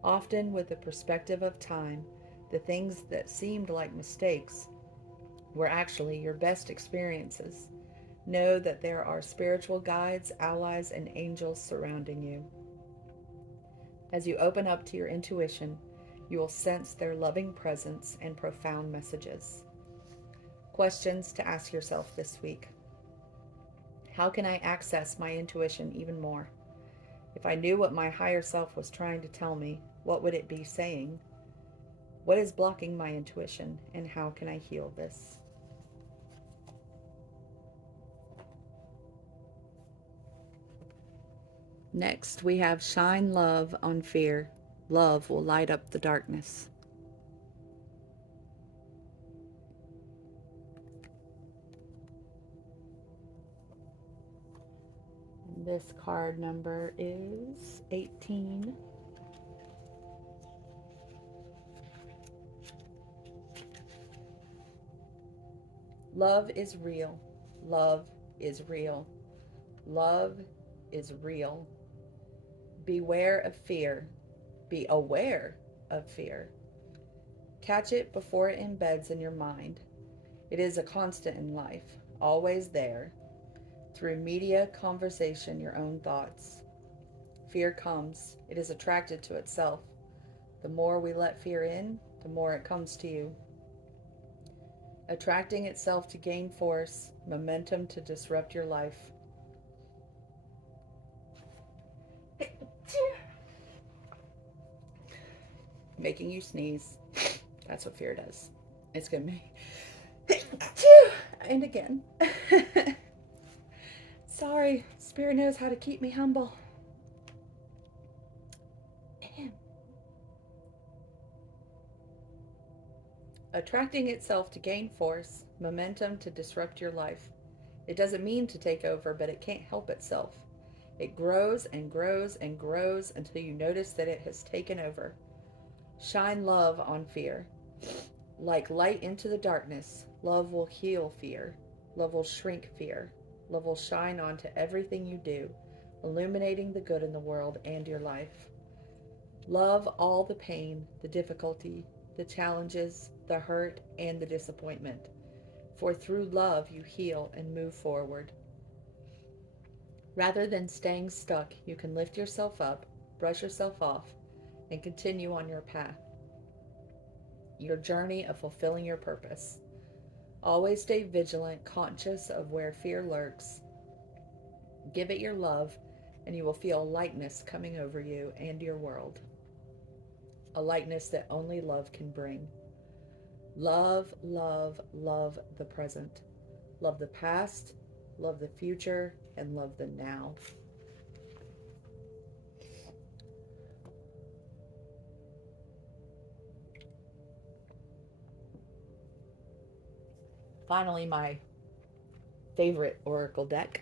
Often, with the perspective of time, the things that seemed like mistakes were actually your best experiences. Know that there are spiritual guides, allies, and angels surrounding you. As you open up to your intuition, you will sense their loving presence and profound messages. Questions to ask yourself this week. How can I access my intuition even more? If I knew what my higher self was trying to tell me, what would it be saying? What is blocking my intuition, and how can I heal this? Next, we have shine love on fear. Love will light up the darkness. This card number is 18. Love is real. Love is real. Love is real. Beware of fear. Be aware of fear. Catch it before it embeds in your mind. It is a constant in life, always there. Through media, conversation, your own thoughts. Fear comes. It is attracted to itself. The more we let fear in, the more it comes to you. Attracting itself to gain force, momentum to disrupt your life. Making you sneeze. That's what fear does. It's gonna make and again. Sorry, Spirit knows how to keep me humble. Attracting itself to gain force, momentum to disrupt your life. It doesn't mean to take over, but it can't help itself. It grows and grows and grows until you notice that it has taken over. Shine love on fear. Like light into the darkness, love will heal fear. Love will shrink fear. Love will shine onto everything you do. illuminating the good in the world and your life. Love all the pain, the difficulty, the challenges, the hurt, and the disappointment. For through love you heal and move forward. Rather than staying stuck, you can lift yourself up, brush yourself off, and continue on your path, your journey of fulfilling your purpose. Always stay vigilant, conscious of where fear lurks. Give it your love, and you will feel lightness coming over you and your world. A lightness that only love can bring. Love, love, love the present. Love the past, love the future, and love the now. Finally, my favorite oracle deck.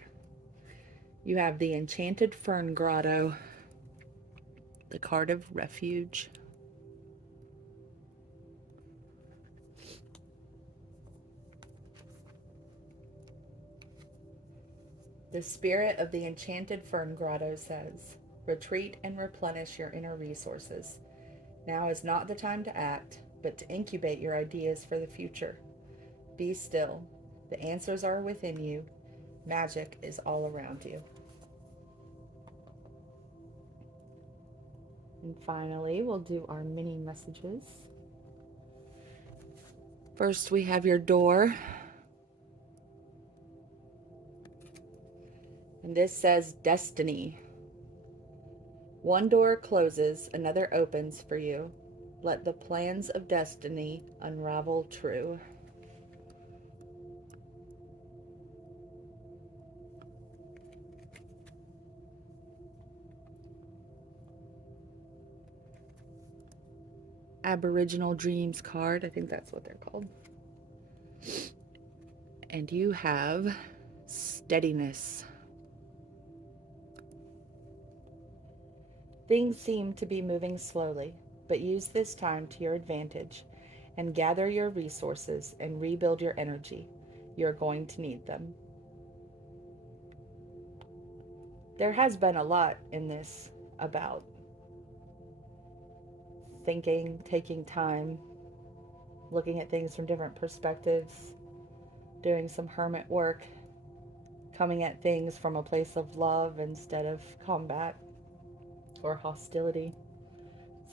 You have the Enchanted Fern Grotto, the card of refuge. The spirit of the Enchanted Fern Grotto says, retreat and replenish your inner resources. Now is not the time to act, but to incubate your ideas for the future. Be still. The answers are within you. Magic is all around you. And finally, we'll do our mini messages. First, we have your door. And this says destiny. One door closes, another opens for you. Let the plans of destiny unravel true. Aboriginal Dreams card, I think that's what they're called. And you have steadiness. Things seem to be moving slowly, but use this time to your advantage and gather your resources and rebuild your energy. You're going to need them. There has been a lot in this about thinking, taking time, looking at things from different perspectives, doing some hermit work, coming at things from a place of love instead of combat or hostility.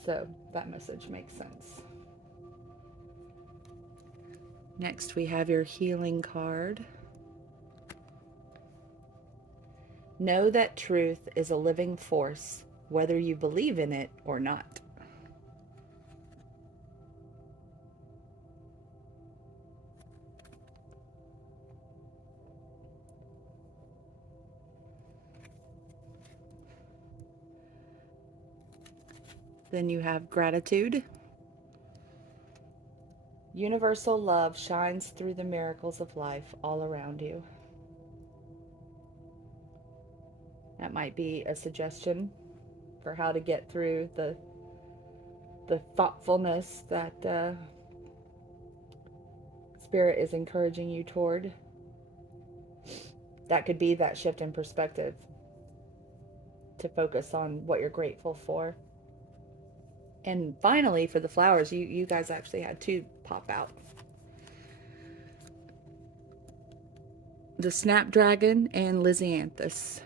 So that message makes sense. Next, we have your healing card. Know that truth is a living force, whether you believe in it or not. Then you have gratitude. Universal love shines through the miracles of life all around you. That might be a suggestion for how to get through the thoughtfulness that Spirit is encouraging you toward. That could be that shift in perspective to focus on what you're grateful for. And finally, for the flowers, you guys actually had two pop out. The Snapdragon and Lisianthus.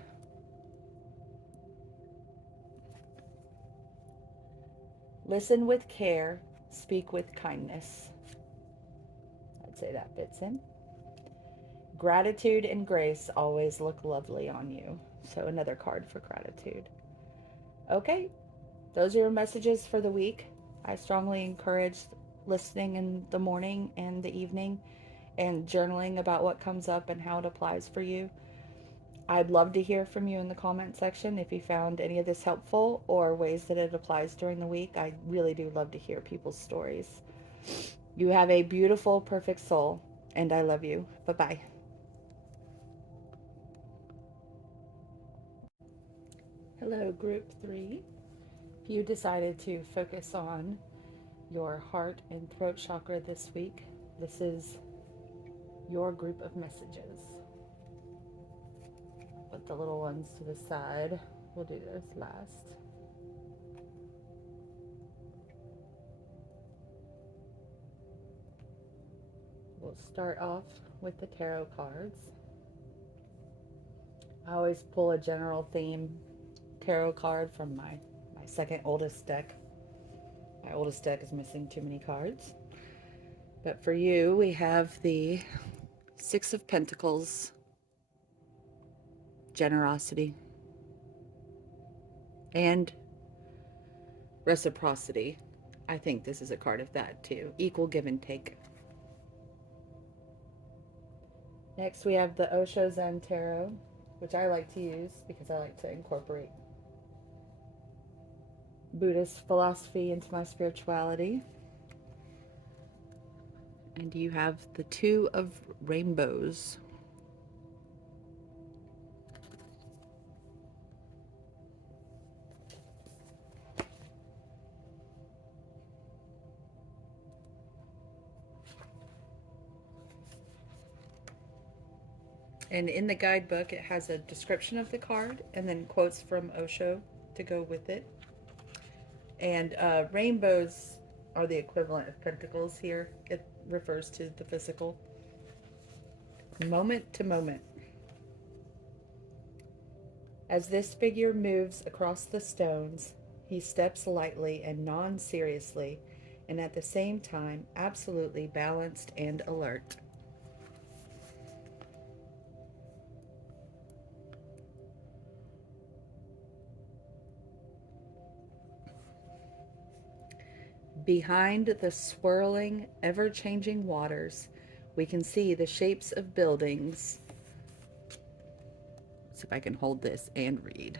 Listen with care, speak with kindness. I'd say that fits in. Gratitude and grace always look lovely on you. So another card for gratitude. Okay, those are your messages for the week. I strongly encourage listening in the morning and the evening and journaling about what comes up and how it applies for you. I'd love to hear from you in the comment section if you found any of this helpful or ways that it applies during the week. I really do love to hear people's stories. You have a beautiful, perfect soul, and I love you. Bye-bye. Hello, Group 3. If you decided to focus on your heart and throat chakra this week, this is your group of messages. But put the little ones to the side. We'll do this last. We'll start off with the tarot cards. I always pull a general theme tarot card from my second oldest deck. My oldest deck is missing too many cards. But for you, we have the Six of Pentacles, generosity, and reciprocity. I think this is a card of that too. Equal give and take. Next, we have the Osho Zen Tarot, which I like to use because I like to incorporate Buddhist philosophy into my spirituality. And you have the Two of Rainbows. And in the guidebook, it has a description of the card and then quotes from Osho to go with it. And rainbows are the equivalent of pentacles here. It refers to the physical. Moment to moment. As this figure moves across the stones, he steps lightly and non-seriously, and at the same time, absolutely balanced and alert. Behind the swirling, ever-changing waters, we can see the shapes of buildings. Let's see if I can hold this and read.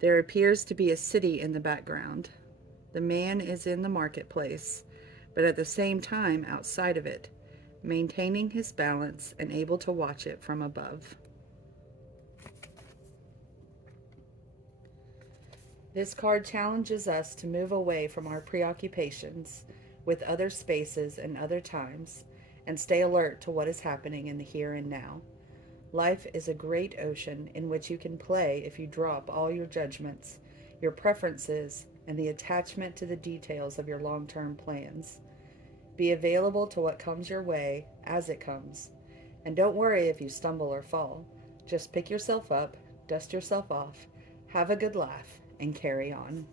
There appears to be a city in the background. The man is in the marketplace, but at the same time outside of it, maintaining his balance and able to watch it from above. This card challenges us to move away from our preoccupations with other spaces and other times and stay alert to what is happening in the here and now. Life is a great ocean in which you can play if you drop all your judgments, your preferences, and the attachment to the details of your long-term plans. Be available to what comes your way as it comes, and don't worry if you stumble or fall. Just pick yourself up, dust yourself off, have a good laugh, and carry on.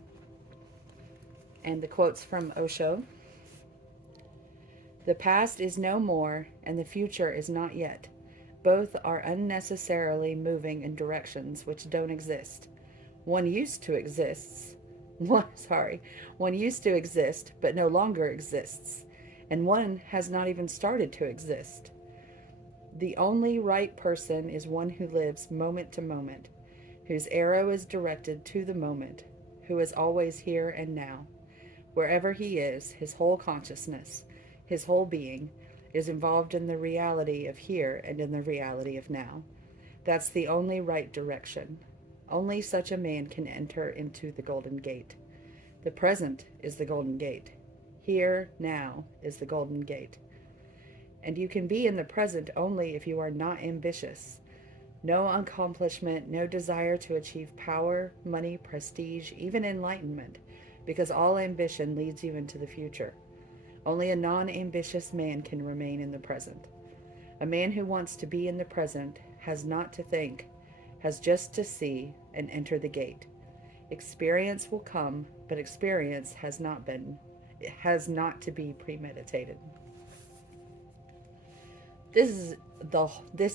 And the quotes from Osho. The past is no more, and the future is not yet. Both are unnecessarily moving in directions which don't exist. One used to exist, but no longer exists, and one has not even started to exist. The only right person is one who lives moment to moment, whose arrow is directed to the moment, who is always here and now. Wherever he is, his whole consciousness, his whole being, is involved in the reality of here and in the reality of now. That's the only right direction. Only such a man can enter into the Golden Gate. The present is the Golden Gate. Here, now, is the Golden Gate. And you can be in the present only if you are not ambitious. No accomplishment, no desire to achieve power, money, prestige, even enlightenment, because all ambition leads you into the future. Only a non-ambitious man can remain in the present. A man who wants to be in the present has not to think, has just to see and enter the gate. Experience will come, but experience has not to be premeditated. This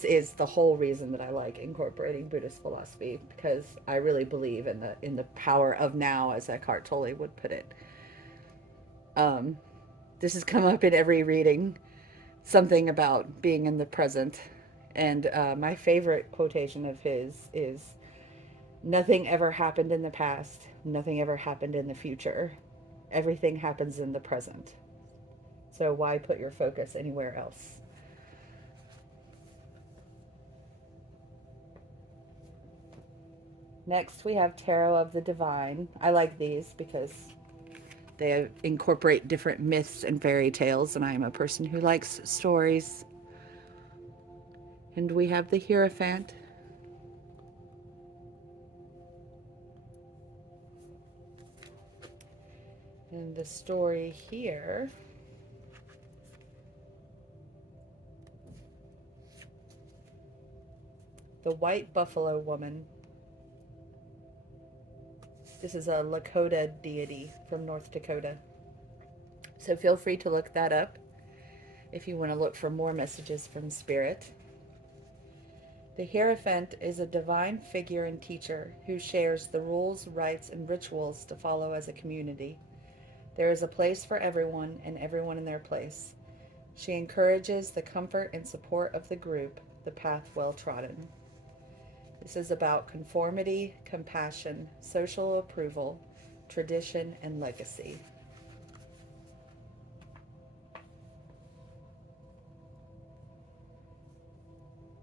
is the whole reason that I like incorporating Buddhist philosophy, because I really believe in the power of now, as Eckhart Tolle would put it. This has come up in every reading, something about being in the present. And my favorite quotation of his is, "Nothing ever happened in the past. Nothing ever happened in the future. Everything happens in the present. So why put your focus anywhere else?" Next, we have Tarot of the Divine. I like these because they incorporate different myths and fairy tales, and I am a person who likes stories. And we have the Hierophant. And the story here the White Buffalo Woman. This is a Lakota deity from North Dakota. So feel free to look that up if you want to look for more messages from Spirit. The Hierophant is a divine figure and teacher who shares the rules, rites, and rituals to follow as a community. There is a place for everyone and everyone in their place. She encourages the comfort and support of the group, the path well trodden. This is about conformity, compassion, social approval, tradition, and legacy.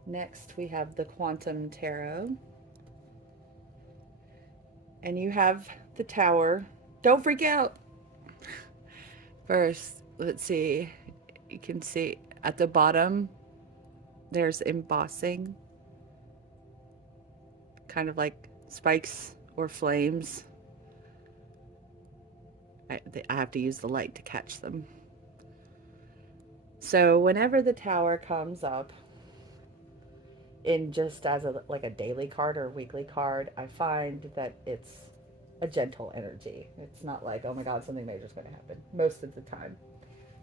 Next, we have the Quantum Tarot. And you have the Tower. Don't freak out! First, let's see. You can see at the bottom, there's embossing. Kind of like spikes or flames. I have to use the light to catch them. So whenever the Tower comes up, in just as like a daily card or a weekly card, I find that it's a gentle energy. It's not like, oh my God, something major is going to happen most of the time.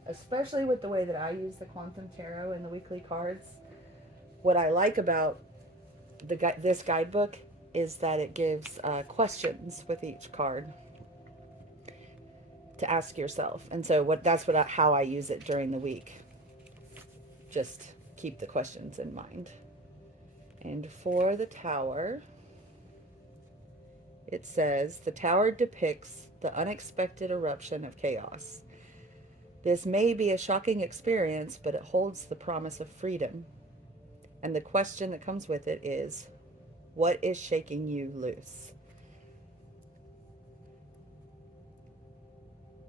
Especially with the way that I use the Quantum Tarot in the weekly cards. What I like about this guidebook is that it gives questions with each card to ask yourself. And so how I use it during the week. Just keep the questions in mind. And for the Tower, it says, the Tower depicts the unexpected eruption of chaos. This may be a shocking experience, but it holds the promise of freedom. And the question that comes with it is, what is shaking you loose?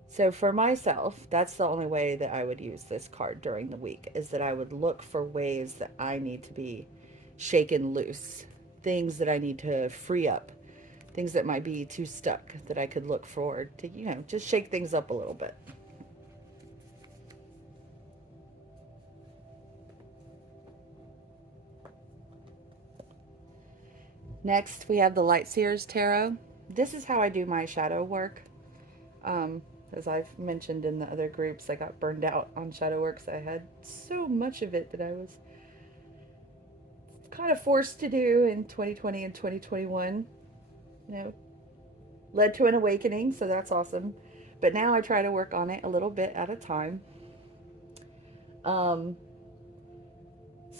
So for myself, that's the only way that I would use this card during the week, is that I would look for ways that I need to be shaken loose, things that I need to free up, things that might be too stuck that I could look forward to, just shake things up a little bit. Next, we have the Light Sears Tarot. This is how I do my shadow work. As I've mentioned in the other groups, I got burned out on shadow work, so I had so much of it that I was kind of forced to do in 2020 and 2021. Led to an awakening, so that's awesome. But now I try to work on it a little bit at a time. So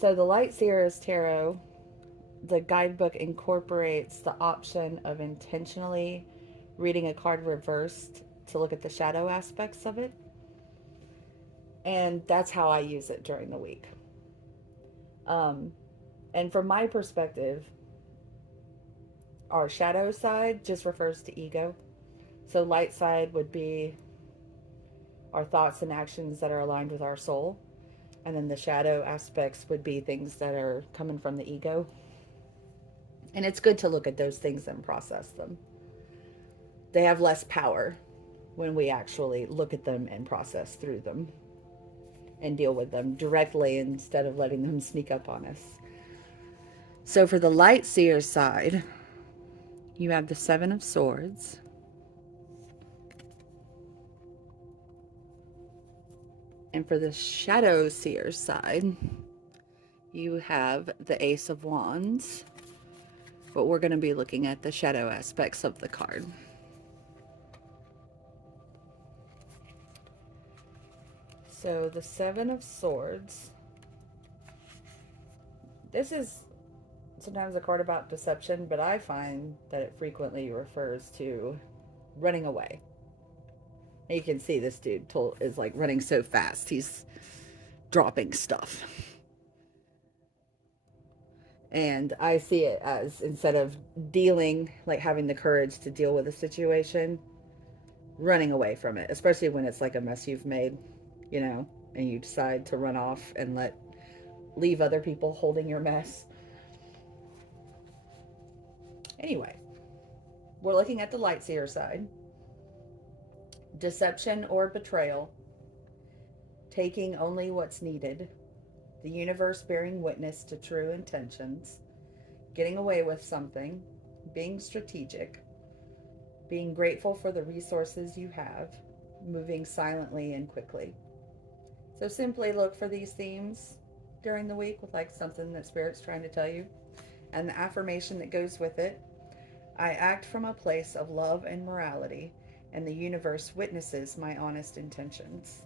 the Light Sears Tarot, the guidebook incorporates the option of intentionally reading a card reversed to look at the shadow aspects of it. And that's how I use it during the week. And from my perspective, our shadow side just refers to ego. So light side would be our thoughts and actions that are aligned with our soul. And then the shadow aspects would be things that are coming from the ego. And it's good to look at those things and process them. They have less power when we actually look at them and process through them and deal with them directly instead of letting them sneak up on us. So for the Light Seer side, you have the Seven of Swords. And for the Shadow Seer side, you have the Ace of Wands. But we're going to be looking at the shadow aspects of the card. So the Seven of Swords. This is sometimes a card about deception, but I find that it frequently refers to running away. And you can see this dude is like running so fast. He's dropping stuff. And I see it as, instead of dealing, like having the courage to deal with a situation, running away from it, especially when it's like a mess you've made, and you decide to run off and let leave other people holding your mess. Anyway, we're looking at the light seer side. Deception or betrayal, taking only what's needed, the universe bearing witness to true intentions, getting away with something, being strategic, being grateful for the resources you have, moving silently and quickly. So simply look for these themes during the week with like something that Spirit's trying to tell you. And the affirmation that goes with it: I act from a place of love and morality, and the universe witnesses my honest intentions.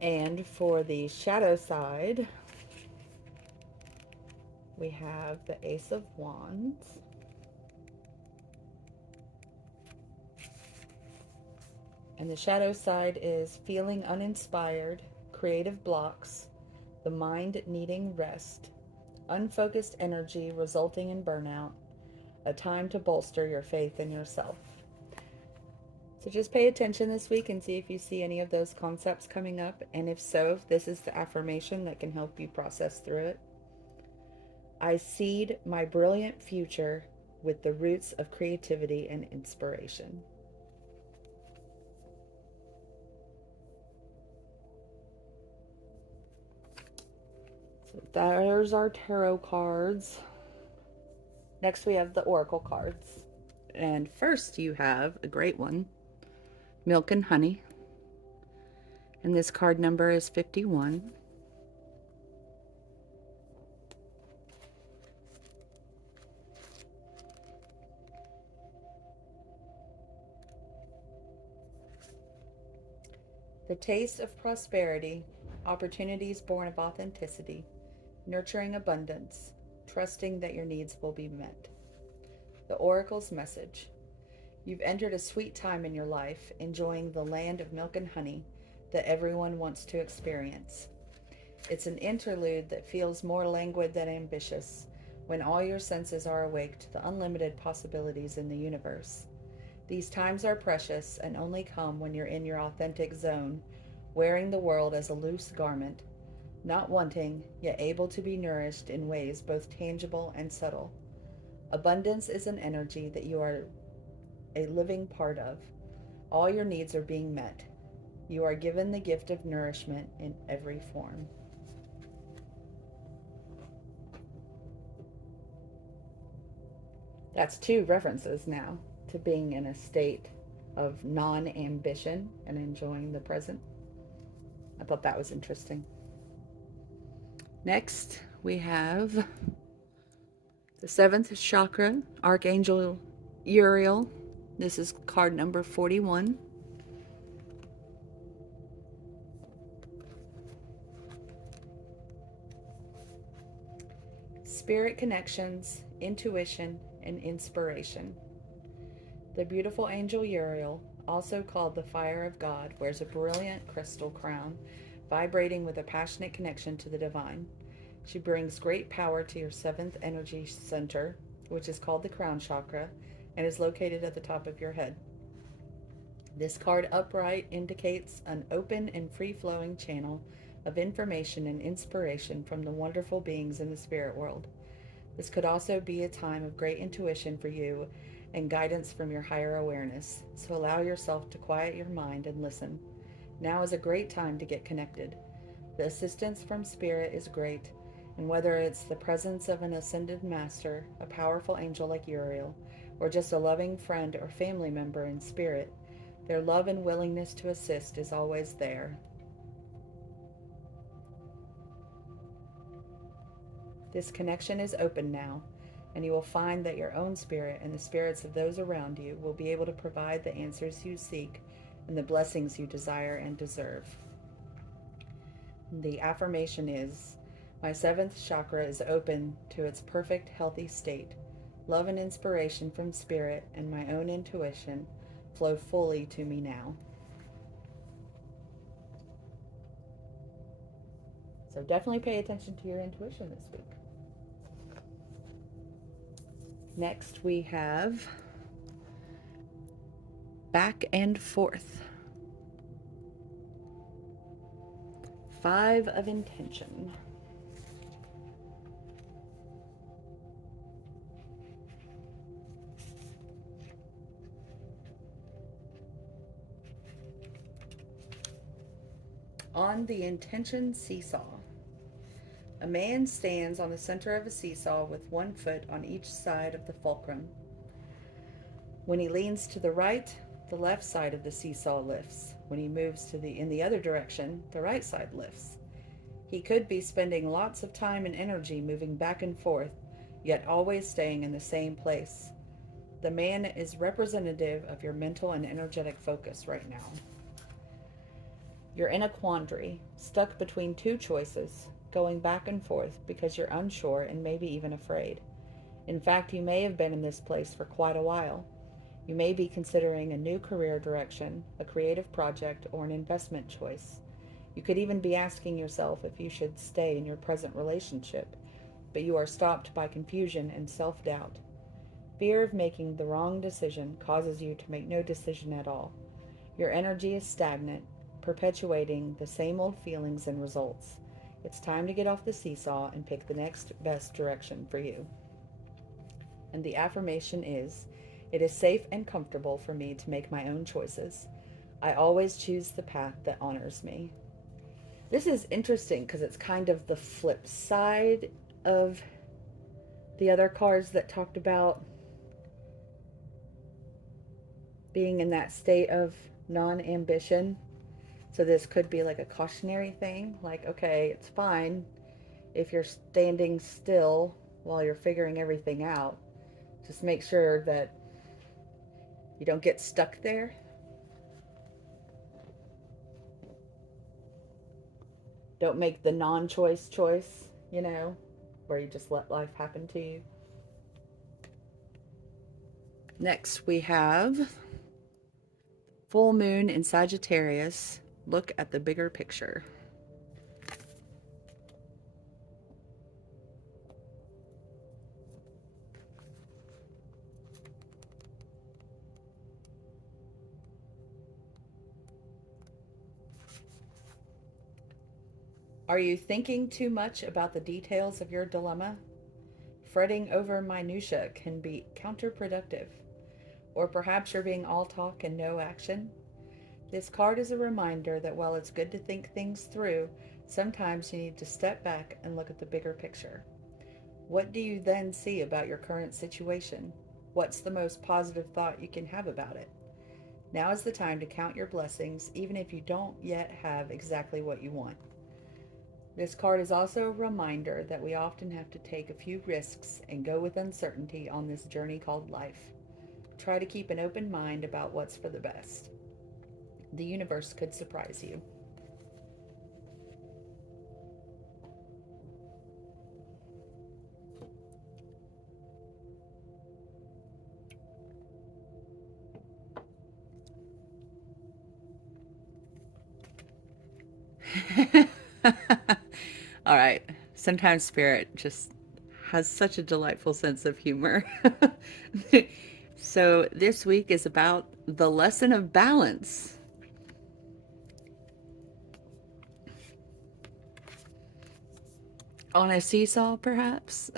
And for the shadow side, we have the Ace of Wands. And the shadow side is feeling uninspired, creative blocks, the mind needing rest, unfocused energy resulting in burnout, a time to bolster your faith in yourself. So just pay attention this week and see if you see any of those concepts coming up. And if so, this is the affirmation that can help you process through it. I seed my brilliant future with the roots of creativity and inspiration. So there's our tarot cards. Next we have the oracle cards. And first you have a great one, Milk and Honey. And this card number is 51. The taste of prosperity, opportunities born of authenticity, nurturing abundance, trusting that your needs will be met. The Oracle's message: you've entered a sweet time in your life, enjoying the land of milk and honey that everyone wants to experience. It's an interlude that feels more languid than ambitious, when all your senses are awake to the unlimited possibilities in the universe. These times are precious and only come when you're in your authentic zone, wearing the world as a loose garment, not wanting, yet able to be nourished in ways both tangible and subtle. Abundance is an energy that you are a living part of. All your needs are being met. You are given the gift of nourishment in every form. That's two references now to being in a state of non-ambition and enjoying the present. I thought that was interesting. Next, we have the 7th chakra, Archangel Uriel. This is card number 41. Spirit connections, intuition, and inspiration. The beautiful angel Uriel, also called the Fire of God, wears a brilliant crystal crown, vibrating with a passionate connection to the divine. She brings great power to your 7th energy center, which is called the crown chakra, and is located at the top of your head. This card upright indicates an open and free-flowing channel of information and inspiration from the wonderful beings in the spirit world. This could also be a time of great intuition for you and guidance from your higher awareness, so allow yourself to quiet your mind and listen. Now is a great time to get connected. The assistance from Spirit is great, and whether it's the presence of an ascended master, a powerful angel like Uriel, or just a loving friend or family member in spirit, their love and willingness to assist is always there. This connection is open now, and you will find that your own spirit and the spirits of those around you will be able to provide the answers you seek and the blessings you desire and deserve. The affirmation is: my 7th chakra is open to its perfect, healthy state. Love and inspiration from Spirit and my own intuition flow fully to me now. So definitely pay attention to your intuition this week. Next we have Back and Forth. Five of Intention. On the Intention Seesaw. A man stands on the center of a seesaw with one foot on each side of the fulcrum. When he leans to the right, the left side of the seesaw lifts. When he moves in the other direction, the right side lifts. He could be spending lots of time and energy moving back and forth, yet always staying in the same place. The man is representative of your mental and energetic focus right now. You're in a quandary, stuck between two choices, going back and forth because you're unsure and maybe even afraid. In fact, you may have been in this place for quite a while. You may be considering a new career direction, a creative project, or an investment choice. You could even be asking yourself if you should stay in your present relationship, but you are stopped by confusion and self-doubt. Fear of making the wrong decision causes you to make no decision at all. Your energy is stagnant, perpetuating the same old feelings and results. It's time to get off the seesaw and pick the next best direction for you. And the affirmation is, it is safe and comfortable for me to make my own choices. I always choose the path that honors me. This is interesting because it's kind of the flip side of the other cards that talked about being in that state of non-ambition. So this could be like a cautionary thing, like, okay, it's fine if you're standing still while you're figuring everything out. Just make sure that you don't get stuck there. Don't make the non-choice choice, where you just let life happen to you. Next, we have full moon in Sagittarius. Look at the bigger picture. Are you thinking too much about the details of your dilemma? Fretting over minutia can be counterproductive. Or perhaps you're being all talk and no action. This card is a reminder that while it's good to think things through, sometimes you need to step back and look at the bigger picture. What do you then see about your current situation? What's the most positive thought you can have about it? Now is the time to count your blessings, even if you don't yet have exactly what you want. This card is also a reminder that we often have to take a few risks and go with uncertainty on this journey called life. Try to keep an open mind about what's for the best. The universe could surprise you. All right. Sometimes Spirit just has such a delightful sense of humor. So this week is about the lesson of balance. On a seesaw, perhaps?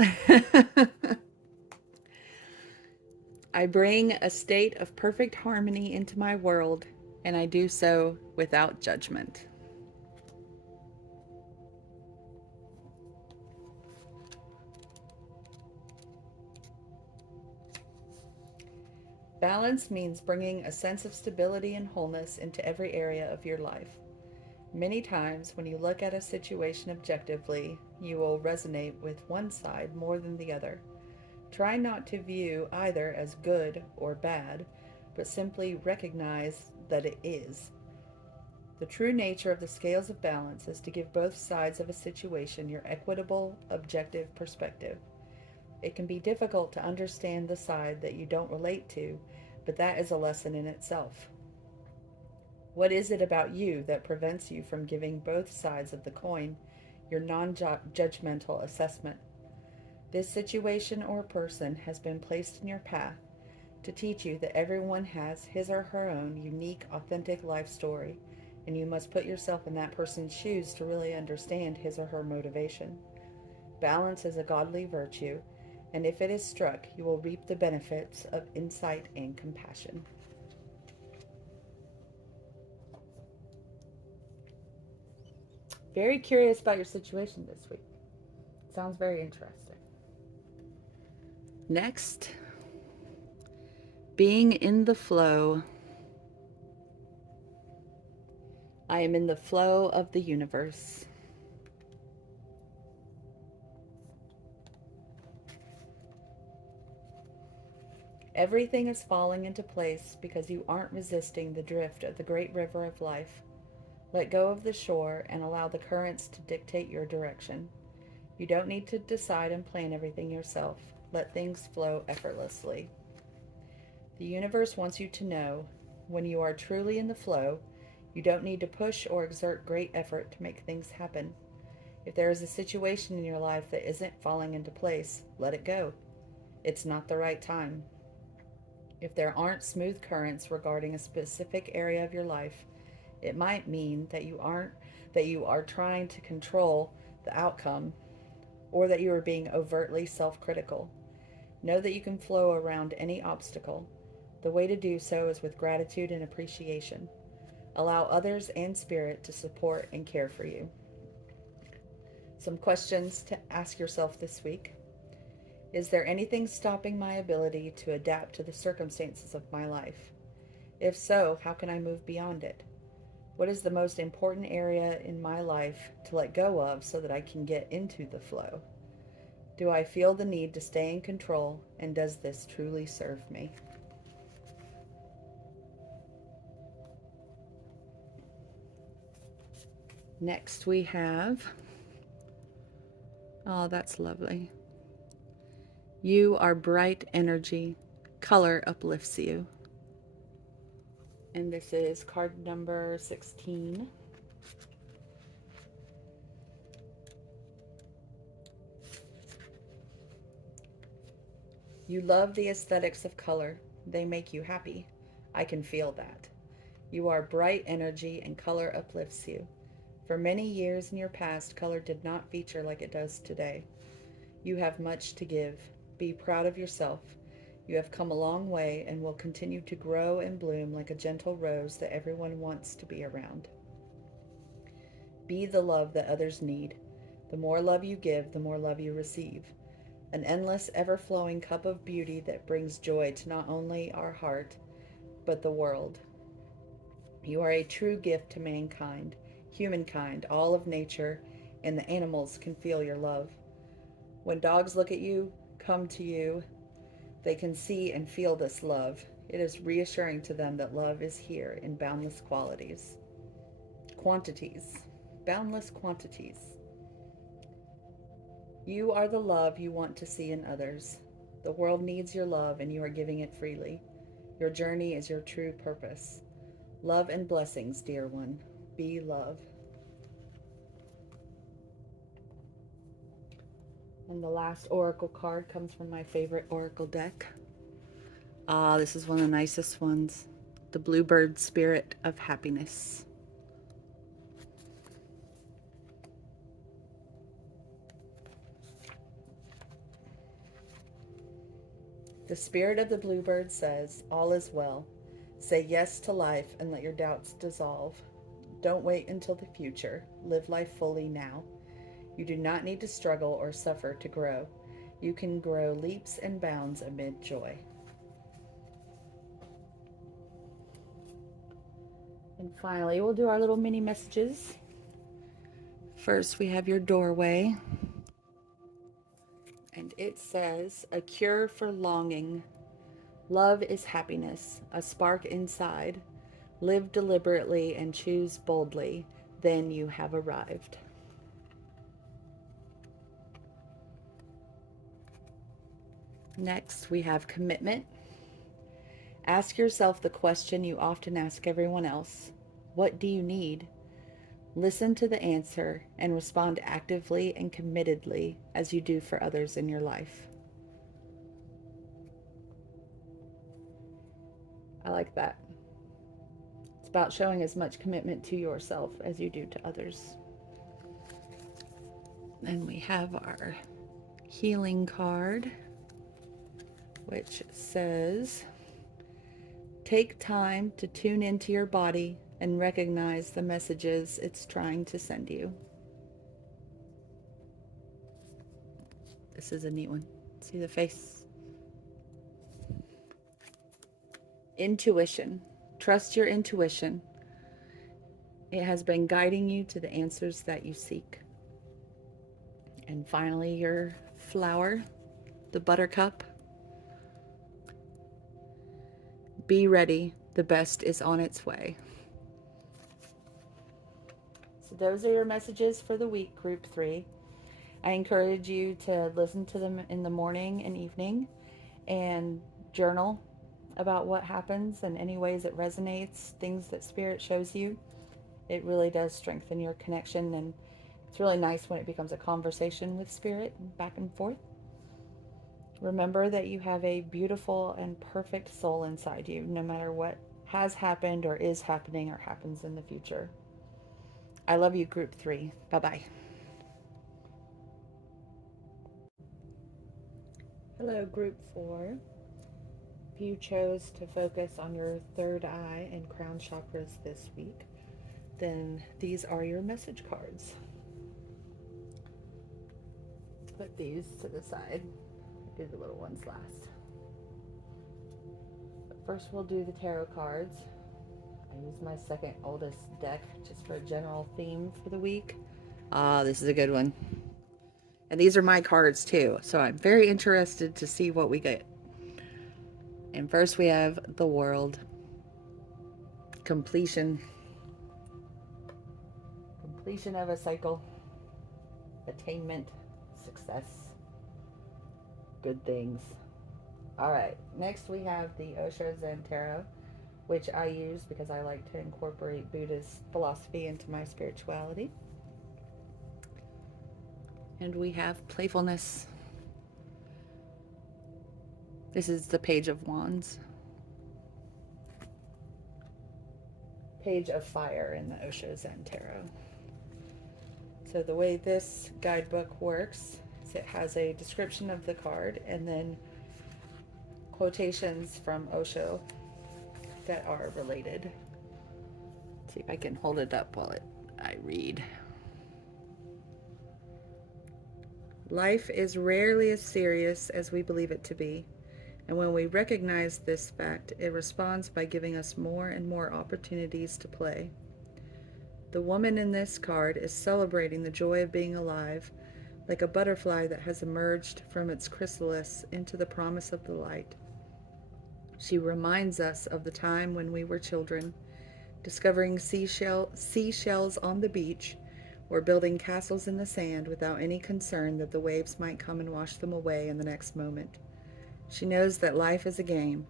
I bring a state of perfect harmony into my world, and I do so without judgment. Balance means bringing a sense of stability and wholeness into every area of your life. Many times, when you look at a situation objectively, you will resonate with one side more than the other. Try not to view either as good or bad, but simply recognize that it is. The true nature of the scales of balance is to give both sides of a situation your equitable, objective perspective. It can be difficult to understand the side that you don't relate to, but that is a lesson in itself. What is it about you that prevents you from giving both sides of the coin your non-judgmental assessment? This situation or person has been placed in your path to teach you that everyone has his or her own unique, authentic life story, and you must put yourself in that person's shoes to really understand his or her motivation. Balance is a godly virtue, and if it is struck, you will reap the benefits of insight and compassion. Very curious about your situation this week. Sounds very interesting. Next, being in the flow. I am in the flow of the universe. Everything is falling into place because you aren't resisting the drift of the great river of life. Let go of the shore and allow the currents to dictate your direction. You don't need to decide and plan everything yourself. Let things flow effortlessly. The universe wants you to know, when you are truly in the flow, you don't need to push or exert great effort to make things happen. If there is a situation in your life that isn't falling into place, let it go. It's not the right time. If there aren't smooth currents regarding a specific area of your life, it might mean that you are trying to control the outcome, or that you are being overtly self-critical. Know that you can flow around any obstacle. The way to do so is with gratitude and appreciation. Allow others and spirit to support and care for you. Some questions to ask yourself this week. Is there anything stopping my ability to adapt to the circumstances of my life? If so, how can I move beyond it? What is the most important area in my life to let go of so that I can get into the flow? Do I feel the need to stay in control, and does this truly serve me? Next we have, oh, that's lovely. You are bright energy. Color uplifts you. And this is card number 16. You love the aesthetics of color. They make you happy. I can feel that. You are bright energy and color uplifts you. For many years in your past, color did not feature like it does today. You have much to give. Be proud of yourself. You have come a long way and will continue to grow and bloom like a gentle rose that everyone wants to be around. Be the love that others need. The more love you give, the more love you receive. An endless, ever-flowing cup of beauty that brings joy to not only our heart, but the world. You are a true gift to mankind, humankind, all of nature, and the animals can feel your love. When dogs look at you, come to you, they can see and feel this love. It is reassuring to them that love is here in boundless quantities. Boundless quantities. You are the love you want to see in others. The world needs your love, and you are giving it freely. Your journey is your true purpose. Love and blessings, dear one. Be love. And the last oracle card comes from my favorite oracle deck. This is one of the nicest ones. The Bluebird Spirit of Happiness. The spirit of the bluebird says, all is well. Say yes to life and let your doubts dissolve. Don't wait until the future. Live life fully now. You do not need to struggle or suffer to grow. You can grow leaps and bounds amid joy. And finally, we'll do our little mini messages. First, we have your doorway. And it says, a cure for longing. Love is happiness, a spark inside. Live deliberately and choose boldly. Then you have arrived. Next, we have commitment. Ask yourself the question you often ask everyone else. What do you need? Listen to the answer and respond actively and committedly as you do for others in your life. I like that. It's about showing as much commitment to yourself as you do to others. And we have our healing card, which says, take time to tune into your body and recognize the messages it's trying to send you. This is a neat one. See the face? Intuition. Trust your intuition. It has been guiding you to the answers that you seek. And finally, your flower, the buttercup. Be ready. The best is on its way. So those are your messages for the week, Group 3. I encourage you to listen to them in the morning and evening and journal about what happens and any ways it resonates, things that Spirit shows you. It really does strengthen your connection, and it's really nice when it becomes a conversation with Spirit back and forth. Remember that you have a beautiful and perfect soul inside you, no matter what has happened or is happening or happens in the future. I love you, Group 3. Bye-bye. Hello, Group 4. If you chose to focus on your third eye and crown chakras this week, then these are your message cards. Put these to the side. Do the little ones last. But first we'll do the tarot cards. I use my second oldest deck just for a general theme for the week. This is a good one. And these are my cards too, so I'm very interested to see what we get. And first we have the World. Completion. Completion of a cycle. Attainment. Success. Good things. Alright, next we have the Osho Zen Tarot, which I use because I like to incorporate Buddhist philosophy into my spirituality. And we have playfulness. This is the Page of Wands. Page of Fire in the Osho Zen Tarot. So the way this guidebook works is it has a description of the card and then quotations from Osho that are related. Let's see if I can hold it up while I read. Life is rarely as serious as we believe it to be, and when we recognize this fact, it responds by giving us more and more opportunities to play. The woman in this card is celebrating the joy of being alive, like a butterfly that has emerged from its chrysalis into the promise of the light. She reminds us of the time when we were children, discovering seashells on the beach, or building castles in the sand without any concern that the waves might come and wash them away in the next moment. She knows that life is a game,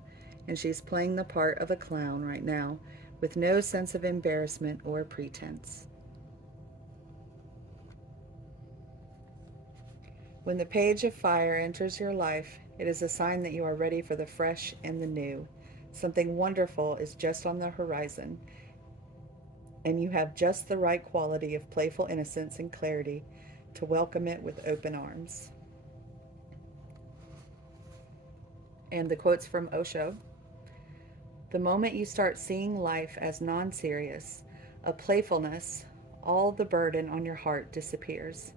and she's playing the part of a clown right now, with no sense of embarrassment or pretense. When the Page of Fire enters your life, it is a sign that you are ready for the fresh and the new. Something wonderful is just on the horizon, and you have just the right quality of playful innocence and clarity to welcome it with open arms. And the quotes from Osho. The moment you start seeing life as non-serious, a playfulness, all the burden on your heart disappears.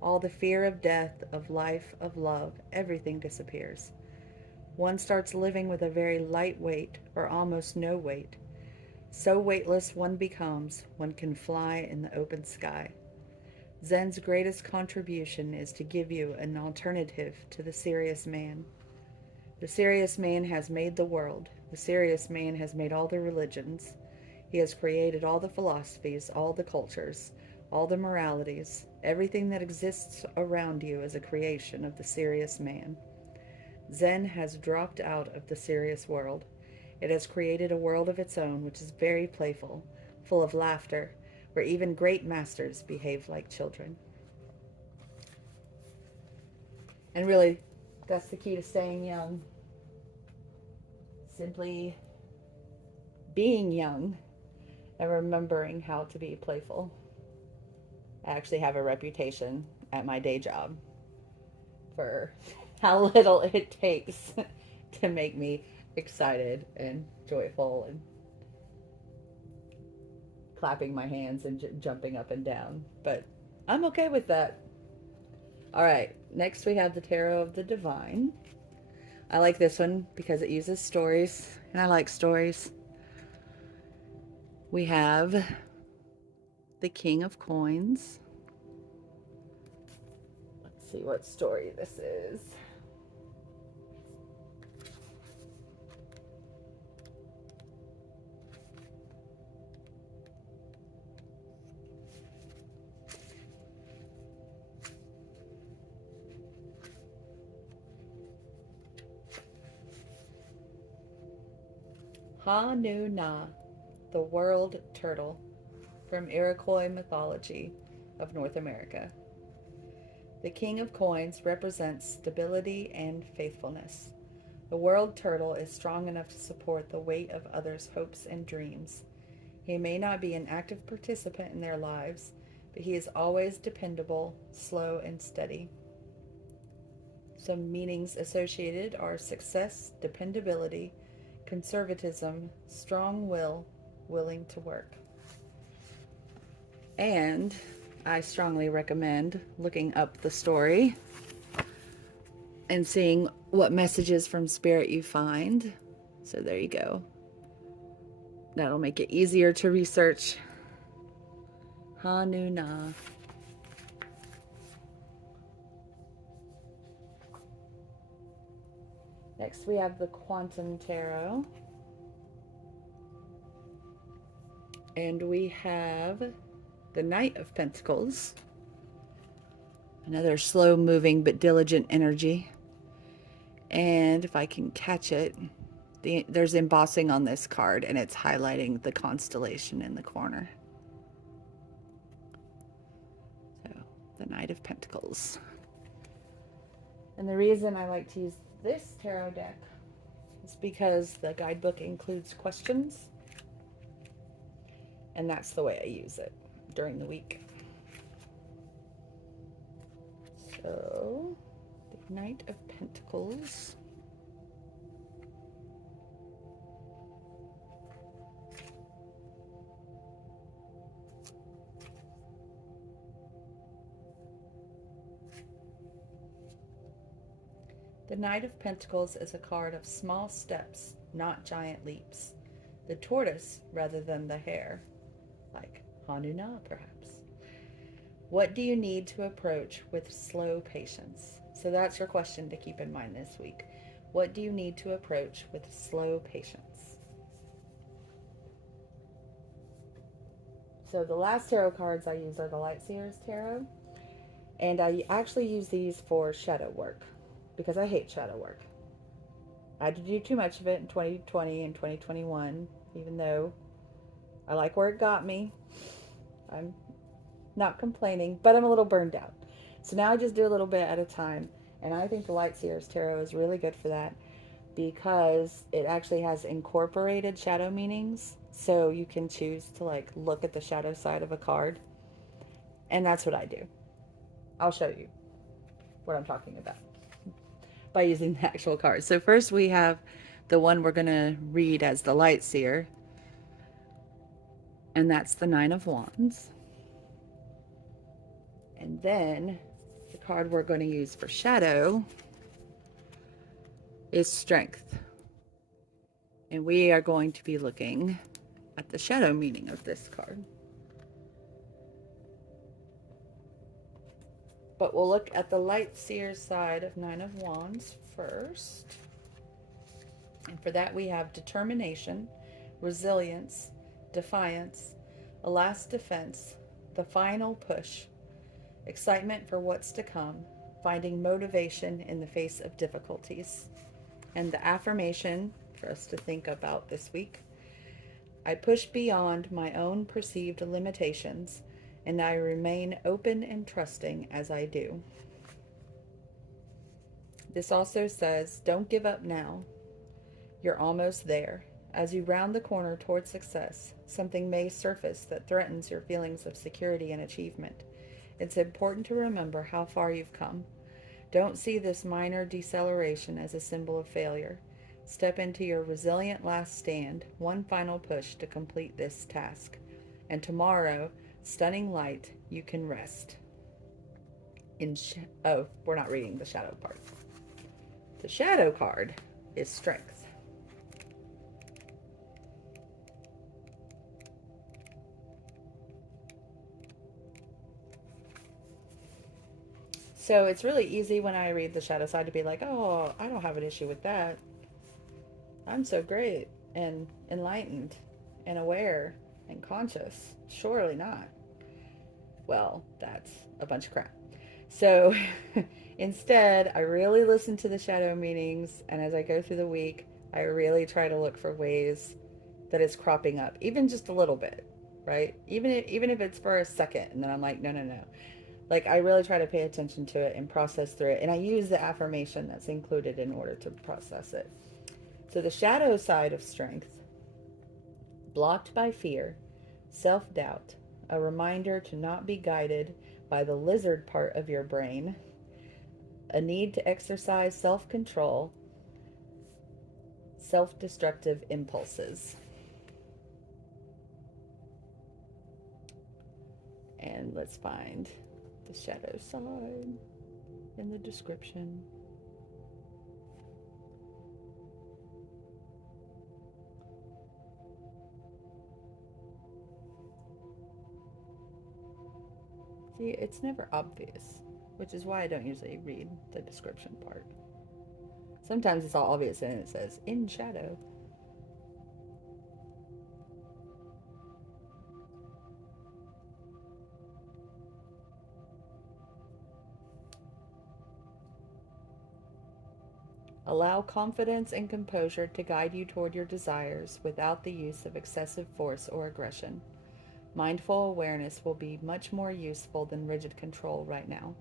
All the fear of death, of life, of love, everything disappears. One starts living with a very light weight or almost no weight. So weightless one becomes, one can fly in the open sky. Zen's greatest contribution is to give you an alternative to the serious man. The serious man has made the world. The serious man has made all the religions. He has created all the philosophies, all the cultures, all the moralities. Everything that exists around you is a creation of the serious man. Zen has dropped out of the serious world. It has created a world of its own, which is very playful, full of laughter, where even great masters behave like children. And really, that's the key to staying young. Simply being young and remembering how to be playful. I actually have a reputation at my day job for how little it takes to make me excited and joyful and clapping my hands and jumping up and down. But I'm okay with that. All right, next we have the Tarot of the Divine. I like this one because it uses stories, and I like stories. We have the King of Coins. Let's see what story this is. Ha-Nu-Na, the world turtle, from Iroquois mythology of North America. The King of Coins represents stability and faithfulness. The world turtle is strong enough to support the weight of others' hopes and dreams. He may not be an active participant in their lives, but he is always dependable, slow, and steady. Some meanings associated are success, dependability, conservatism, strong will, willing to work. And I strongly recommend looking up the story and seeing what messages from Spirit you find. So there you go. That'll make it easier to research. Ha-Nu-Na. Next we have the Quantum Tarot. And we have the Knight of Pentacles. Another slow moving but diligent energy. And if I can catch it, there's embossing on this card, and it's highlighting the constellation in the corner. So, the Knight of Pentacles. And the reason I like to use this tarot deck is because the guidebook includes questions, and that's the way I use it during the week. So, the Knight of Pentacles. The Knight of Pentacles is a card of small steps, not giant leaps. The tortoise rather than the hare, like Ha-Nu-Na perhaps. What do you need to approach with slow patience? So that's your question to keep in mind this week. What do you need to approach with slow patience? So the last tarot cards I use are the Light Sears Tarot. And I actually use these for shadow work because I hate shadow work. I had to do too much of it in 2020 and 2021, even though I like where it got me. I'm not complaining, but I'm a little burned out. So now I just do a little bit at a time. And I think the Light Sears Tarot is really good for that because it actually has incorporated shadow meanings. So you can choose to like look at the shadow side of a card. And that's what I do. I'll show you what I'm talking about by using the actual cards. So first we have the one we're going to read as the Light Seer. And that's the Nine of Wands. And then the card we're going to use for shadow is Strength. And we are going to be looking at the shadow meaning of this card. But we'll look at the Light Seer side of Nine of Wands first. And for that we have determination, resilience, defiance, a last defense, the final push, excitement for what's to come, finding motivation in the face of difficulties. And the affirmation for us to think about this week: I push beyond my own perceived limitations, and I remain open and trusting as I do. This also says, don't give up now. You're almost there. As you round the corner toward success, something may surface that threatens your feelings of security and achievement. It's important to remember how far you've come. Don't see this minor deceleration as a symbol of failure. Step into your resilient last stand, one final push to complete this task. And tomorrow, stunning light, you can rest. We're not reading the shadow part. The shadow card is strength. So it's really easy when I read the shadow side to be like, oh, I don't have an issue with that. I'm so great and enlightened and aware and conscious. Surely not. Well, that's a bunch of crap. So instead, I really listen to the shadow meanings, and as I go through the week, I really try to look for ways that it's cropping up, even just a little bit, right? Even if it's for a second, and then I'm like, no, no, no. Like, I really try to pay attention to it and process through it, and I use the affirmation that's included in order to process it. So the shadow side of strength: blocked by fear, self-doubt, a reminder to not be guided by the lizard part of your brain, a need to exercise self-control, self-destructive impulses. And let's find the shadow side in the description. See, it's never obvious, which is why I don't usually read the description part. Sometimes it's all obvious and it says, in shadow. Allow confidence and composure to guide you toward your desires without the use of excessive force or aggression. Mindful awareness will be much more useful than rigid control right now.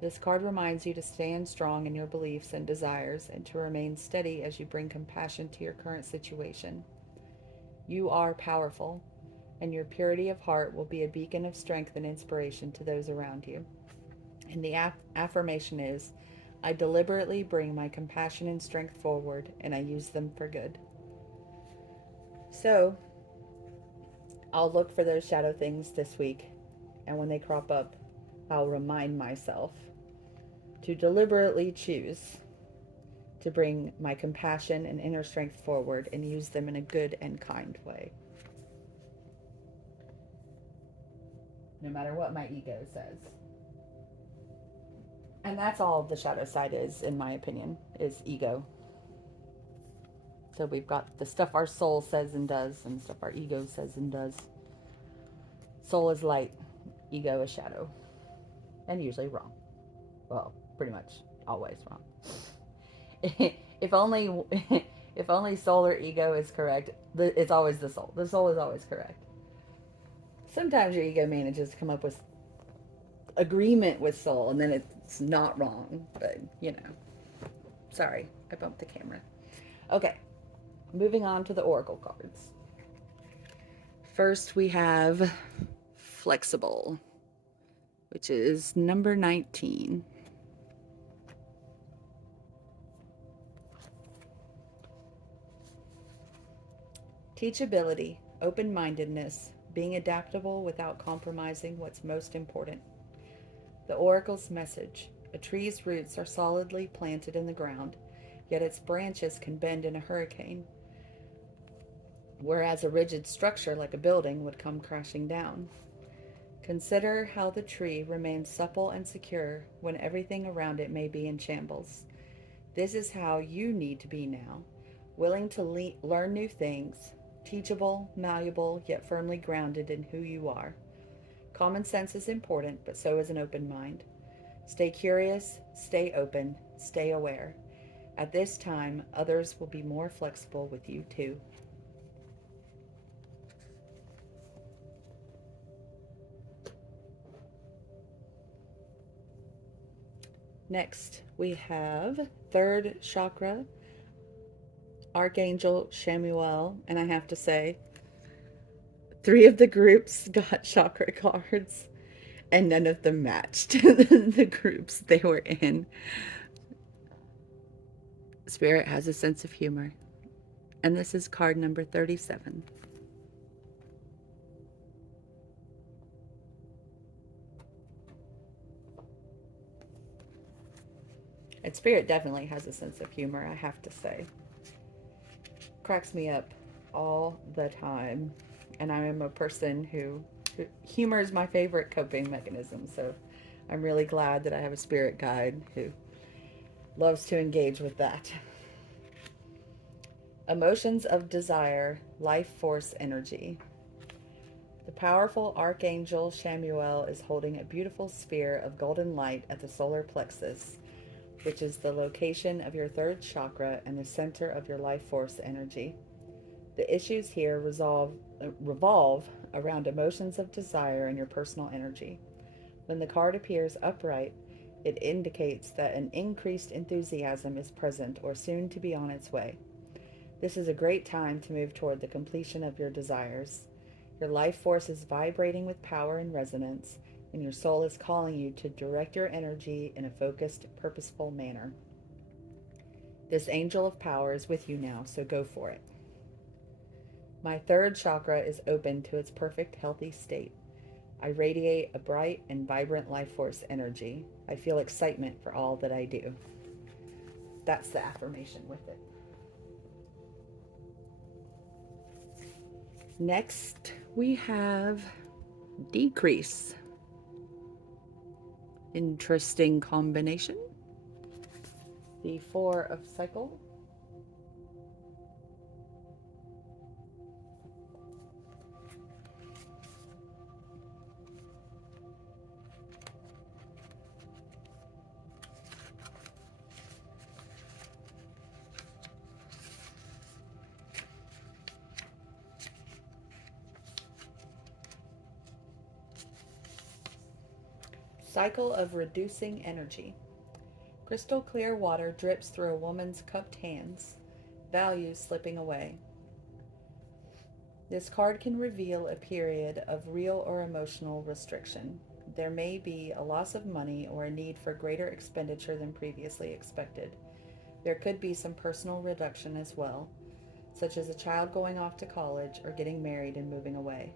This card reminds you to stand strong in your beliefs and desires and to remain steady as you bring compassion to your current situation. You are powerful, and your purity of heart will be a beacon of strength and inspiration to those around you. And the affirmation is, I deliberately bring my compassion and strength forward, and I use them for good. So, I'll look for those shadow things this week, and when they crop up, I'll remind myself to deliberately choose to bring my compassion and inner strength forward and use them in a good and kind way. No matter what my ego says. And that's all the shadow side is, in my opinion, is ego. So we've got the stuff our soul says and does, and stuff our ego says and does. Soul is light, ego is shadow. And usually wrong. Well, pretty much always wrong. if only if only soul or ego is correct, it's always the soul. The soul is always correct. Sometimes your ego manages to come up with agreement with soul, and then it's not wrong. But, you know. Sorry, I bumped the camera. Okay, moving on to the oracle cards. First, we have flexible, which is number 19. Teachability, open-mindedness, being adaptable without compromising what's most important. The oracle's message: a tree's roots are solidly planted in the ground, yet its branches can bend in a hurricane, whereas a rigid structure like a building would come crashing down. Consider how the tree remains supple and secure when everything around it may be in shambles. This is how you need to be now, willing to learn new things, teachable, malleable, yet firmly grounded in who you are. Common sense is important, but so is an open mind. Stay curious, stay open, stay aware. At this time, others will be more flexible with you too. Next, we have third chakra, Archangel Shamuel, and I have to say, 3 of the groups got chakra cards, and none of them matched the groups they were in. Spirit has a sense of humor, and this is card number 37. And Spirit definitely has a sense of humor, I have to say. Cracks me up all the time. And I am a person who humor is my favorite coping mechanism. So I'm really glad that I have a spirit guide who loves to engage with that. Emotions of desire, life force energy. The powerful Archangel Shamuel is holding a beautiful sphere of golden light at the solar plexus, which is the location of your 3rd chakra and the center of your life force energy. The issues here revolve around emotions of desire and your personal energy. When the card appears upright, it indicates that an increased enthusiasm is present or soon to be on its way. This is a great time to move toward the completion of your desires. Your life force is vibrating with power and resonance, and your soul is calling you to direct your energy in a focused, purposeful manner. This angel of power is with you now, so go for it. My 3rd chakra is open to its perfect, healthy state. I radiate a bright and vibrant life force energy. I feel excitement for all that I do. That's the affirmation with it. Next, we have decrease. Interesting combination. The 4 of cycle. Cycle of reducing energy. Crystal clear water drips through a woman's cupped hands, values slipping away. This card can reveal a period of real or emotional restriction. There may be a loss of money or a need for greater expenditure than previously expected. There could be some personal reduction as well, such as a child going off to college or getting married and moving away.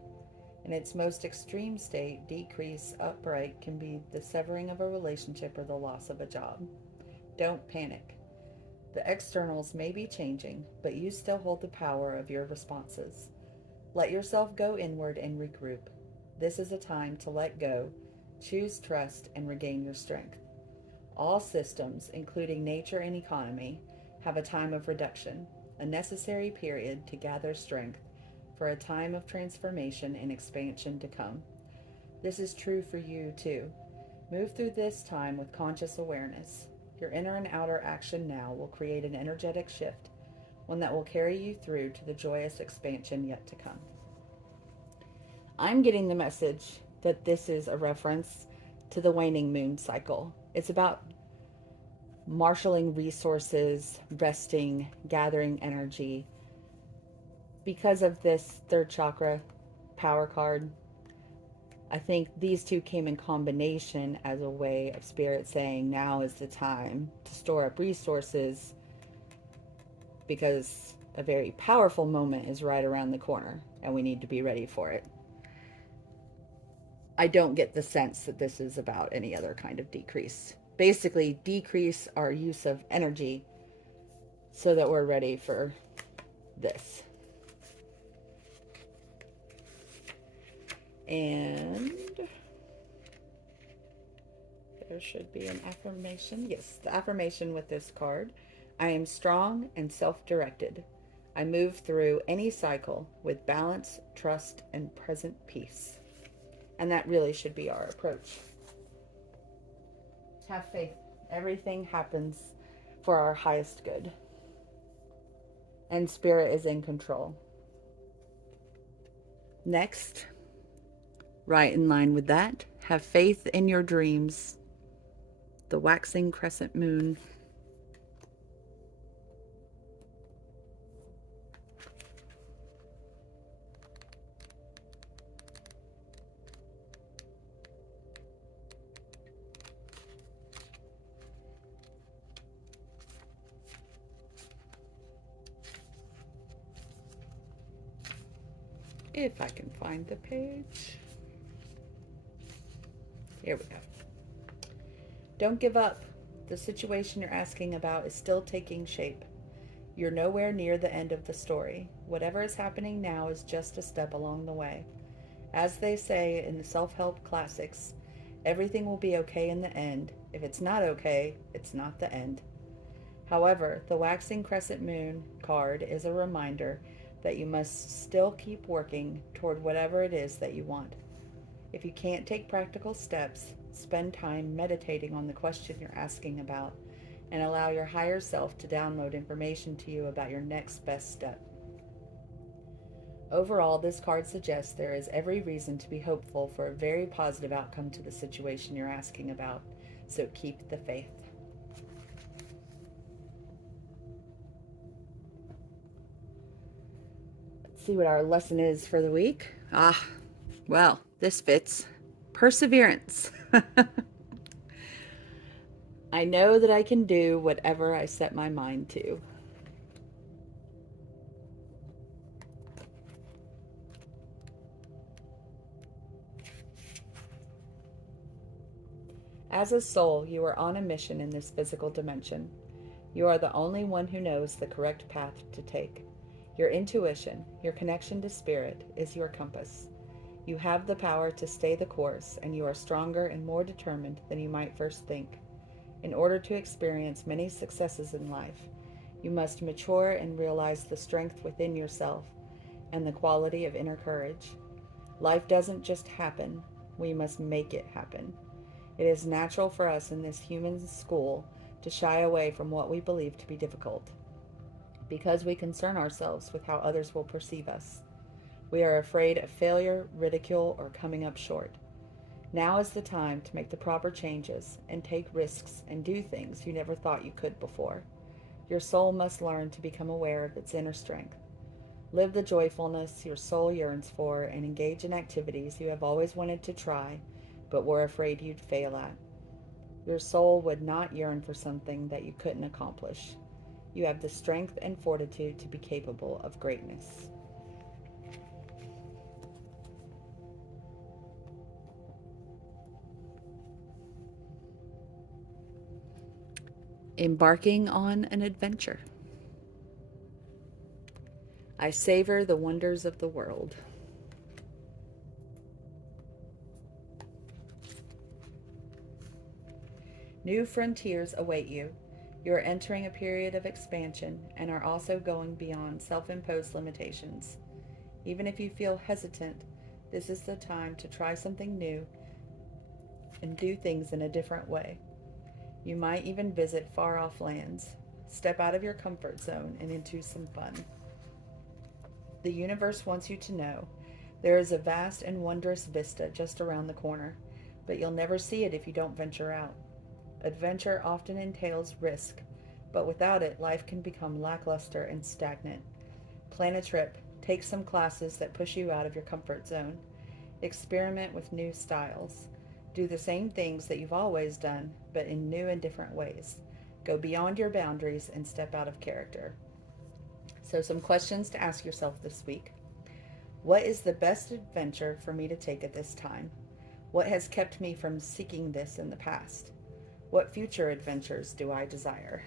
In its most extreme state, decrease upright can be the severing of a relationship or the loss of a job. Don't panic. The externals may be changing, but you still hold the power of your responses. Let yourself go inward and regroup. This is a time to let go, choose trust, and regain your strength. All systems, including nature and economy, have a time of reduction, a necessary period to gather strength for a time of transformation and expansion to come. This is true for you too. Move through this time with conscious awareness. Your inner and outer action now will create an energetic shift, one that will carry you through to the joyous expansion yet to come. I'm getting the message that this is a reference to the waning moon cycle. It's about marshaling resources, resting, gathering energy. Because of this 3rd chakra power card, I think these two came in combination as a way of Spirit saying now is the time to store up resources because a very powerful moment is right around the corner and we need to be ready for it. I don't get the sense that this is about any other kind of decrease. Basically, decrease our use of energy so that we're ready for this. And there should be an affirmation. Yes, the affirmation with this card. I am strong and self-directed. I move through any cycle with balance, trust, and present peace. And that really should be our approach. Have faith. Everything happens for our highest good. And Spirit is in control. Next, right in line with that, have faith in your dreams. The waxing crescent moon. If I can find the page. Here we go. Don't give up. The situation you're asking about is still taking shape. You're nowhere near the end of the story. Whatever is happening now is just a step along the way. As they say in the self-help classics, everything will be okay in the end. If it's not okay, it's not the end. However, the waxing crescent moon card is a reminder that you must still keep working toward whatever it is that you want. If you can't take practical steps, spend time meditating on the question you're asking about and allow your higher self to download information to you about your next best step. Overall, this card suggests there is every reason to be hopeful for a very positive outcome to the situation you're asking about, so keep the faith. Let's see what our lesson is for the week. Well, this fits. Perseverance. I know that I can do whatever I set my mind to. As a soul, you are on a mission in this physical dimension. You are the only one who knows the correct path to take. Your intuition, your connection to spirit, is your compass. You have the power to stay the course, and you are stronger and more determined than you might first think. In order to experience many successes in life, you must mature and realize the strength within yourself and the quality of inner courage. Life doesn't just happen, we must make it happen. It is natural for us in this human school to shy away from what we believe to be difficult, because we concern ourselves with how others will perceive us. We are afraid of failure, ridicule, or coming up short. Now is the time to make the proper changes and take risks and do things you never thought you could before. Your soul must learn to become aware of its inner strength. Live the joyfulness your soul yearns for and engage in activities you have always wanted to try, but were afraid you'd fail at. Your soul would not yearn for something that you couldn't accomplish. You have the strength and fortitude to be capable of greatness. Embarking on an adventure. I savor the wonders of the world. New frontiers await you. You are entering a period of expansion and are also going beyond self-imposed limitations. Even if you feel hesitant, this is the time to try something new and do things in a different way. You might even visit far-off lands. Step out of your comfort zone and into some fun. The universe wants you to know there is a vast and wondrous vista just around the corner, but you'll never see it if you don't venture out. Adventure often entails risk, but without it, life can become lackluster and stagnant. Plan a trip. Take some classes that push you out of your comfort zone. Experiment with new styles. Do the same things that you've always done, but in new and different ways. Go beyond your boundaries and step out of character. So, some questions to ask yourself this week. What is the best adventure for me to take at this time? What has kept me from seeking this in the past? What future adventures do I desire?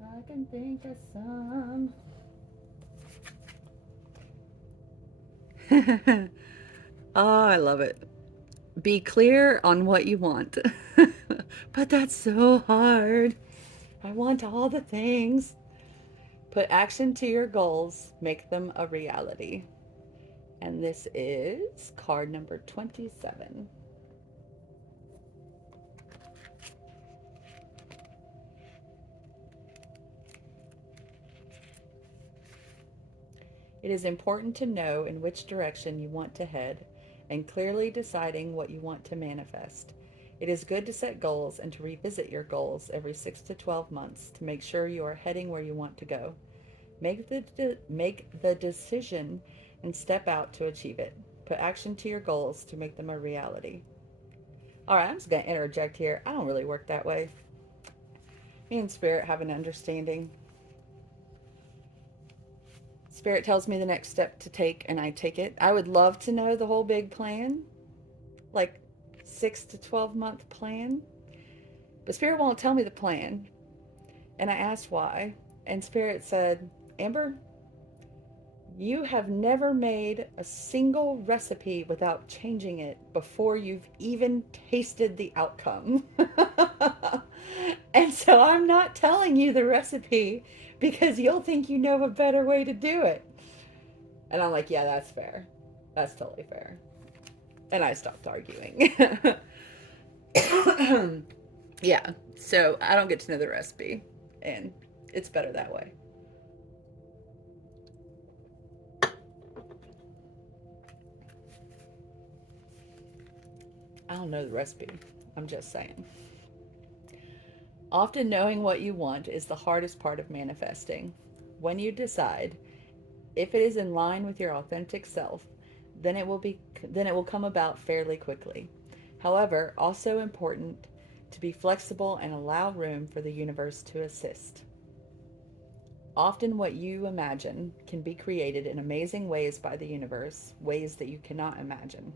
I can think of some. Oh, I love it. Be clear on what you want. But that's so hard. I want all the things. Put action to your goals. Make them a reality. And this is card number 27. It is important to know in which direction you want to head and clearly deciding what you want to manifest. It is good to set goals and to revisit your goals every 6 to 12 months to make sure you are heading where you want to go. Make the decision and step out to achieve it. Put action to your goals to make them a reality. All right, I'm just going to interject here. I don't really work that way. Me and Spirit have an understanding. Spirit tells me the next step to take, and I take it. I would love to know the whole big plan, like 6 to 12 month plan. But Spirit won't tell me the plan. And I asked why. And Spirit said, Amber, you have never made a single recipe without changing it before you've even tasted the outcome. And so I'm not telling you the recipe because you'll think you know a better way to do it. And I'm like, yeah, that's fair. That's totally fair. And I stopped arguing. Yeah, so I don't get to know the recipe, and it's better that way. I don't know the recipe. I'm just saying. Often knowing what you want is the hardest part of manifesting. When you decide, if it is in line with your authentic self, then it will come about fairly quickly. However, also important to be flexible and allow room for the universe to assist. Often what you imagine can be created in amazing ways by the universe, ways that you cannot imagine.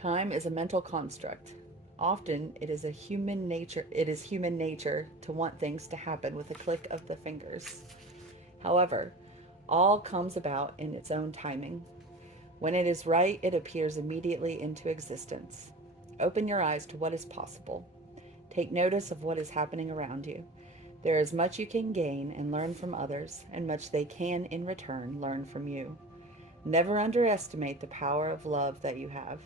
Time is a mental construct. Often it is human nature to want things to happen with a click of the fingers. However, all comes about in its own timing. When it is right, it appears immediately into existence. Open your eyes to what is possible. Take notice of what is happening around you. There is much you can gain and learn from others, and much they can, in return, learn from you. Never underestimate the power of love that you have.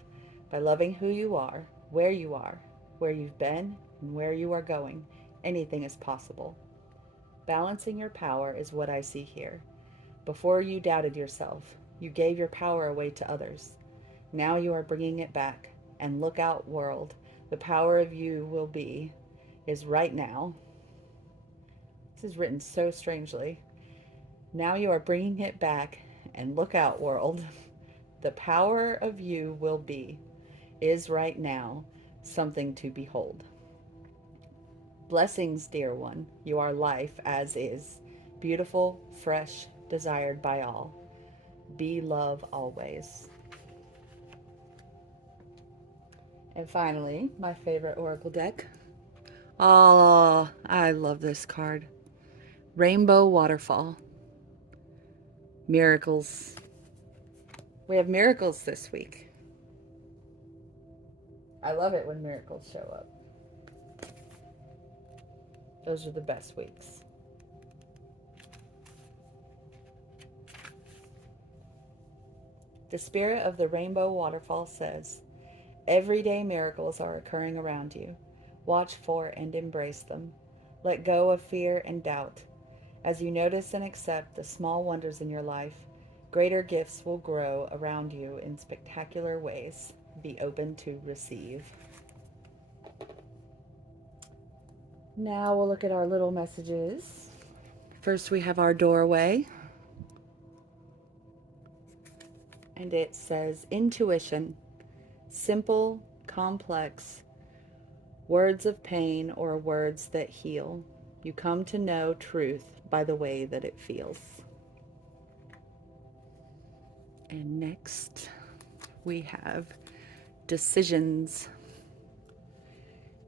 By loving who you are, where you've been, and where you are going, anything is possible. Balancing your power is what I see here. Before you doubted yourself, you gave your power away to others. Now you are bringing it back. And look out, world. The power of you will be, is right now. This is written so strangely. Now you are bringing it back, and look out, world. The power of you will be, is right now, something to behold. Blessings, dear one. You are life as is, beautiful, fresh, desired by all. Be love always. And finally, my favorite oracle deck. Oh, I love this card. Rainbow Waterfall. Miracles. We have miracles this week. I love it when miracles show up. Those are the best weeks. The spirit of the rainbow waterfall says, everyday miracles are occurring around you. Watch for and embrace them. Let go of fear and doubt. As you notice and accept the small wonders in your life, greater gifts will grow around you in spectacular ways. Be open to receive. Now we'll look at our little messages. First we have our doorway. And it says, intuition, simple, complex, words of pain or words that heal. You come to know truth by the way that it feels. And next we have decisions.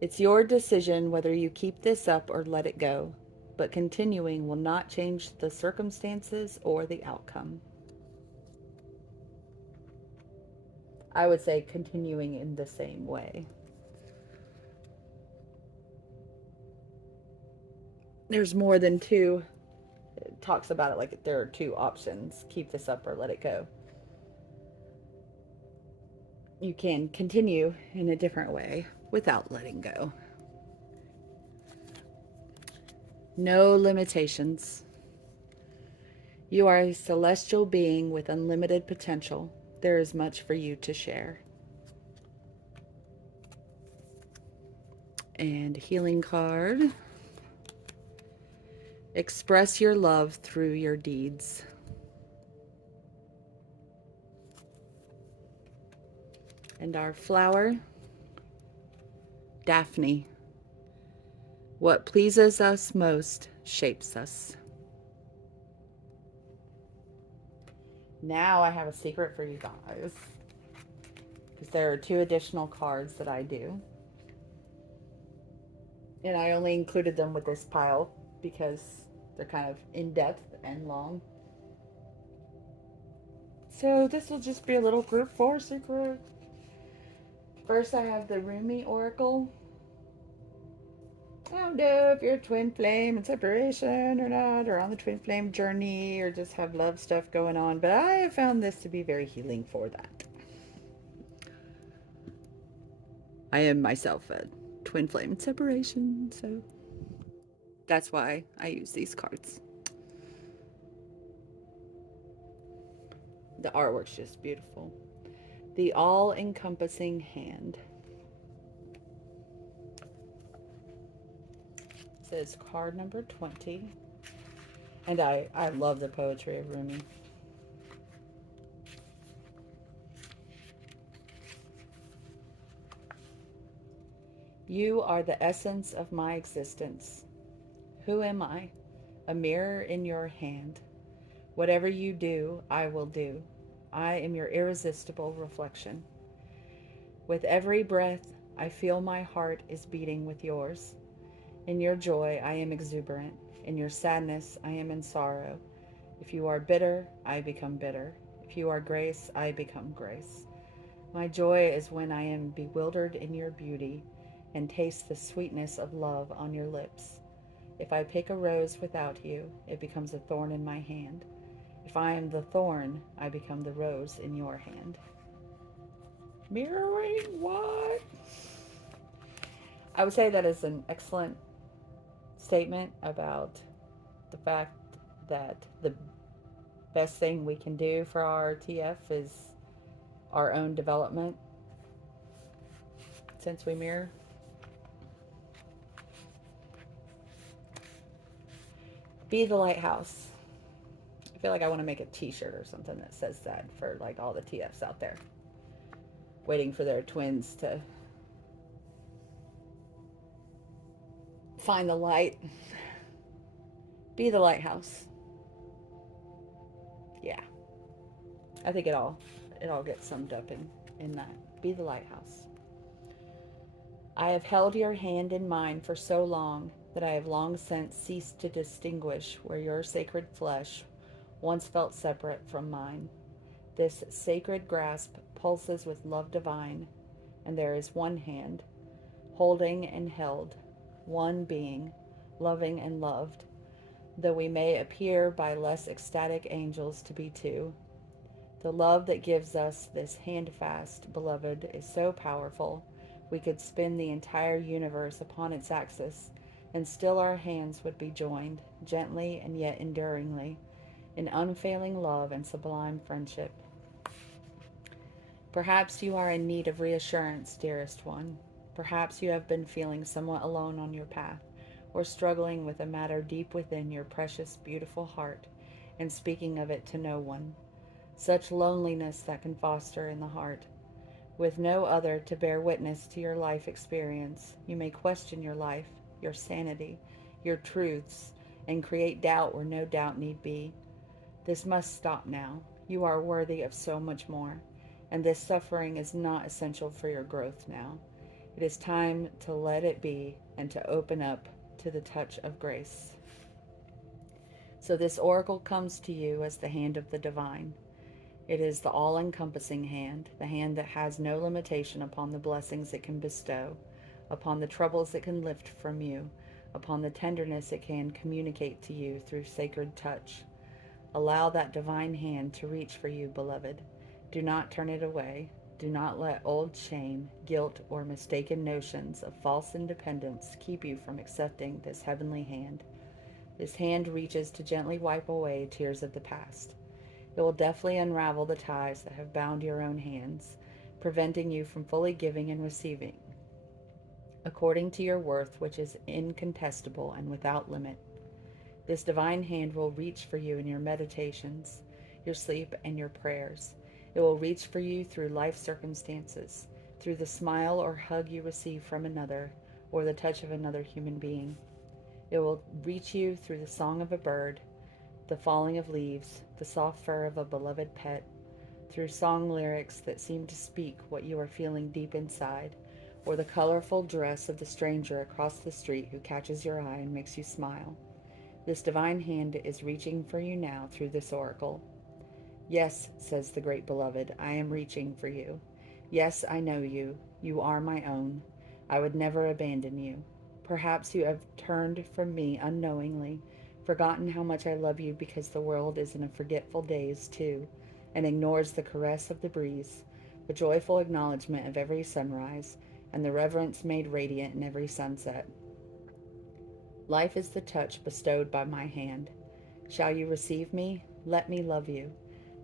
It's your decision whether you keep this up or let it go, but continuing will not change the circumstances or the outcome. I would say continuing in the same way. There's more than two. It talks about it like there are two options. Keep this up or let it go. You can continue in a different way without letting go. No limitations. You are a celestial being with unlimited potential. There is much for you to share. And healing card. Express your love through your deeds. And our flower, Daphne. What pleases us most shapes us. Now I have a secret for you guys. Because there are 2 additional cards that I do. And I only included them with this pile because they're kind of in-depth and long. So this will just be a little group 4 secret. First I have the Rumi Oracle. I don't know if you're a twin flame in separation or not, or on the twin flame journey, or just have love stuff going on, but I have found this to be very healing for that. I am myself a twin flame in separation, so that's why I use these cards. The artwork's just beautiful. The all-encompassing hand. It says card number 20. And I love the poetry of Rumi. You are the essence of my existence. Who am I? A mirror in your hand. Whatever you do, I will do. I am your irresistible reflection. With every breath, I feel my heart is beating with yours. In your joy, I am exuberant. In your sadness, I am in sorrow. If you are bitter, I become bitter. If you are grace, I become grace. My joy is when I am bewildered in your beauty and taste the sweetness of love on your lips. If I pick a rose without you, it becomes a thorn in my hand. If I am the thorn, I become the rose in your hand. Mirroring what? I would say that is an excellent statement about the fact that the best thing we can do for our TF is our own development since we mirror. Be the lighthouse. I feel like I want to make a t-shirt or something that says that for like all the TFs out there waiting for their twins to find the light. Be the lighthouse. Yeah. I think it all gets summed up in that. Be the lighthouse. I have held your hand in mine for so long that I have long since ceased to distinguish where your sacred flesh once felt separate from mine. This sacred grasp pulses with love divine, and there is one hand, holding and held, one being, loving and loved, though we may appear by less ecstatic angels to be two. The love that gives us this handfast, beloved, is so powerful, we could spin the entire universe upon its axis, and still our hands would be joined, gently and yet enduringly, in unfailing love and sublime friendship. Perhaps you are in need of reassurance, dearest one. Perhaps you have been feeling somewhat alone on your path, or struggling with a matter deep within your precious, beautiful heart, and speaking of it to no one. Such loneliness that can foster in the heart. With no other to bear witness to your life experience, you may question your life, your sanity, your truths, and create doubt where no doubt need be. This must stop now. You are worthy of so much more, and this suffering is not essential for your growth now. It is time to let it be and to open up to the touch of grace. So this oracle comes to you as the hand of the divine. It is the all-encompassing hand, the hand that has no limitation upon the blessings it can bestow, upon the troubles it can lift from you, upon the tenderness it can communicate to you through sacred touch. Allow that divine hand to reach for you, beloved. Do not turn it away. Do not let old shame, guilt, or mistaken notions of false independence keep you from accepting this heavenly hand. This hand reaches to gently wipe away tears of the past. It will deftly unravel the ties that have bound your own hands, preventing you from fully giving and receiving, according to your worth, which is incontestable and without limit. This divine hand will reach for you in your meditations, your sleep, and your prayers. It will reach for you through life circumstances, through the smile or hug you receive from another, or the touch of another human being. It will reach you through the song of a bird, the falling of leaves, the soft fur of a beloved pet, through song lyrics that seem to speak what you are feeling deep inside, or the colorful dress of the stranger across the street who catches your eye and makes you smile. This divine hand is reaching for you now through this oracle. Yes, says the great beloved, I am reaching for you. Yes, I know you. You are my own. I would never abandon you. Perhaps you have turned from me unknowingly, forgotten how much I love you because the world is in a forgetful daze too, and ignores the caress of the breeze, the joyful acknowledgement of every sunrise, and the reverence made radiant in every sunset. Life is the touch bestowed by my hand. Shall you receive me? Let me love you.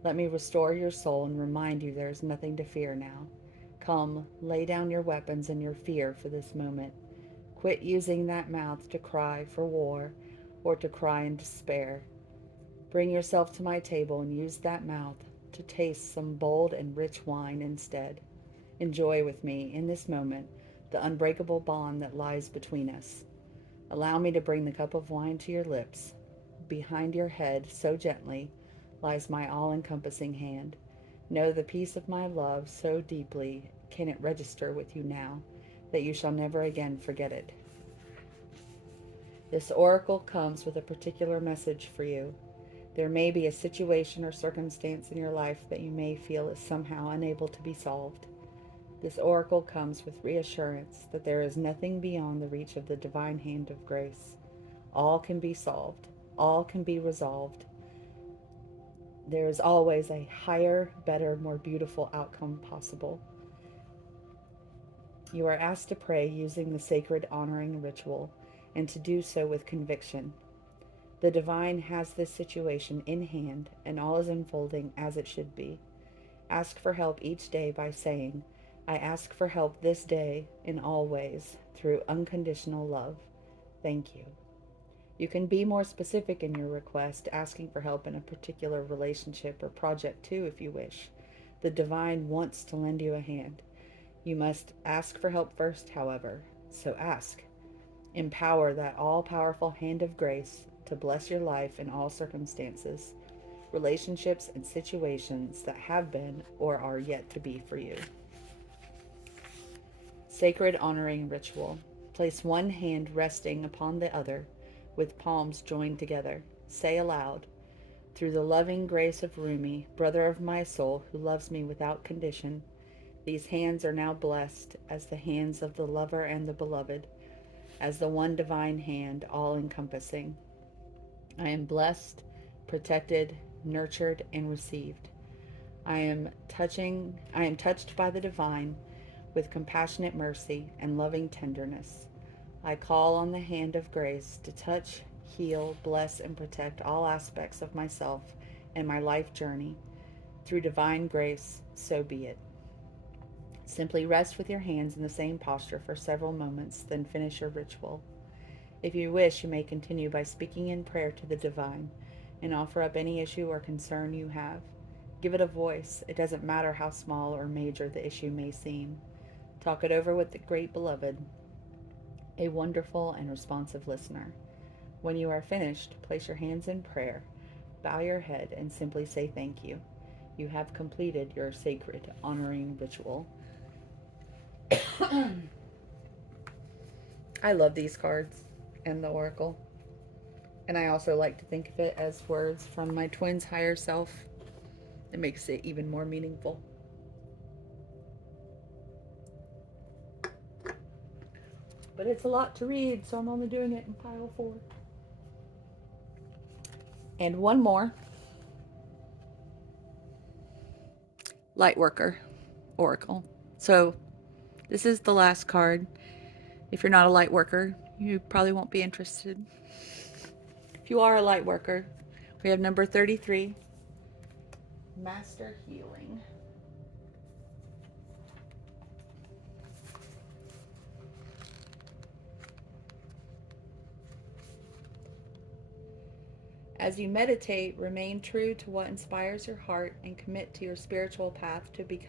Let me restore your soul and remind you there is nothing to fear now. Come, lay down your weapons and your fear for this moment. Quit using that mouth to cry for war or to cry in despair. Bring yourself to my table and use that mouth to taste some bold and rich wine instead. Enjoy with me, in this moment, the unbreakable bond that lies between us. Allow me to bring the cup of wine to your lips. Behind your head, so gently, lies my all-encompassing hand. Know the peace of my love so deeply can it register with you now, that you shall never again forget it. This oracle comes with a particular message for you. There may be a situation or circumstance in your life that you may feel is somehow unable to be solved. This oracle comes with reassurance that there is nothing beyond the reach of the divine hand of grace. All can be solved. All can be resolved. There is always a higher, better, more beautiful outcome possible. You are asked to pray using the sacred honoring ritual, and to do so with conviction. The divine has this situation in hand, and all is unfolding as it should be. Ask for help each day by saying, I ask for help this day in all ways, through unconditional love. Thank you. You can be more specific in your request, asking for help in a particular relationship or project too, if you wish. The divine wants to lend you a hand. You must ask for help first, however, so ask. Empower that all-powerful hand of grace to bless your life in all circumstances, relationships, and situations that have been or are yet to be for you. Sacred honoring ritual. Place one hand resting upon the other, with palms joined together. Say aloud, through the loving grace of Rumi, brother of my soul, who loves me without condition, these hands are now blessed as the hands of the lover and the beloved, as the one divine hand, all-encompassing. I am blessed, protected, nurtured, and received. I am touched by the divine with compassionate mercy and loving tenderness. I call on the hand of grace to touch, heal, bless, and protect all aspects of myself and my life journey. Through divine grace, so be it. Simply rest with your hands in the same posture for several moments, then finish your ritual. If you wish, you may continue by speaking in prayer to the divine and offer up any issue or concern you have. Give it a voice. It doesn't matter how small or major the issue may seem. Talk it over with the great beloved, a wonderful and responsive listener. When you are finished, place your hands in prayer, bow your head, and simply say thank you. You have completed your sacred honoring ritual. I love these cards and the oracle. And I also like to think of it as words from my twin's higher self. It makes it even more meaningful. But it's a lot to read, so I'm only doing it in pile 4. And one more. Lightworker Oracle. So this is the last card. If you're not a light worker, you probably won't be interested. If you are a light worker, we have number 33, Master Healing. As you meditate, remain true to what inspires your heart and commit to your spiritual path to become.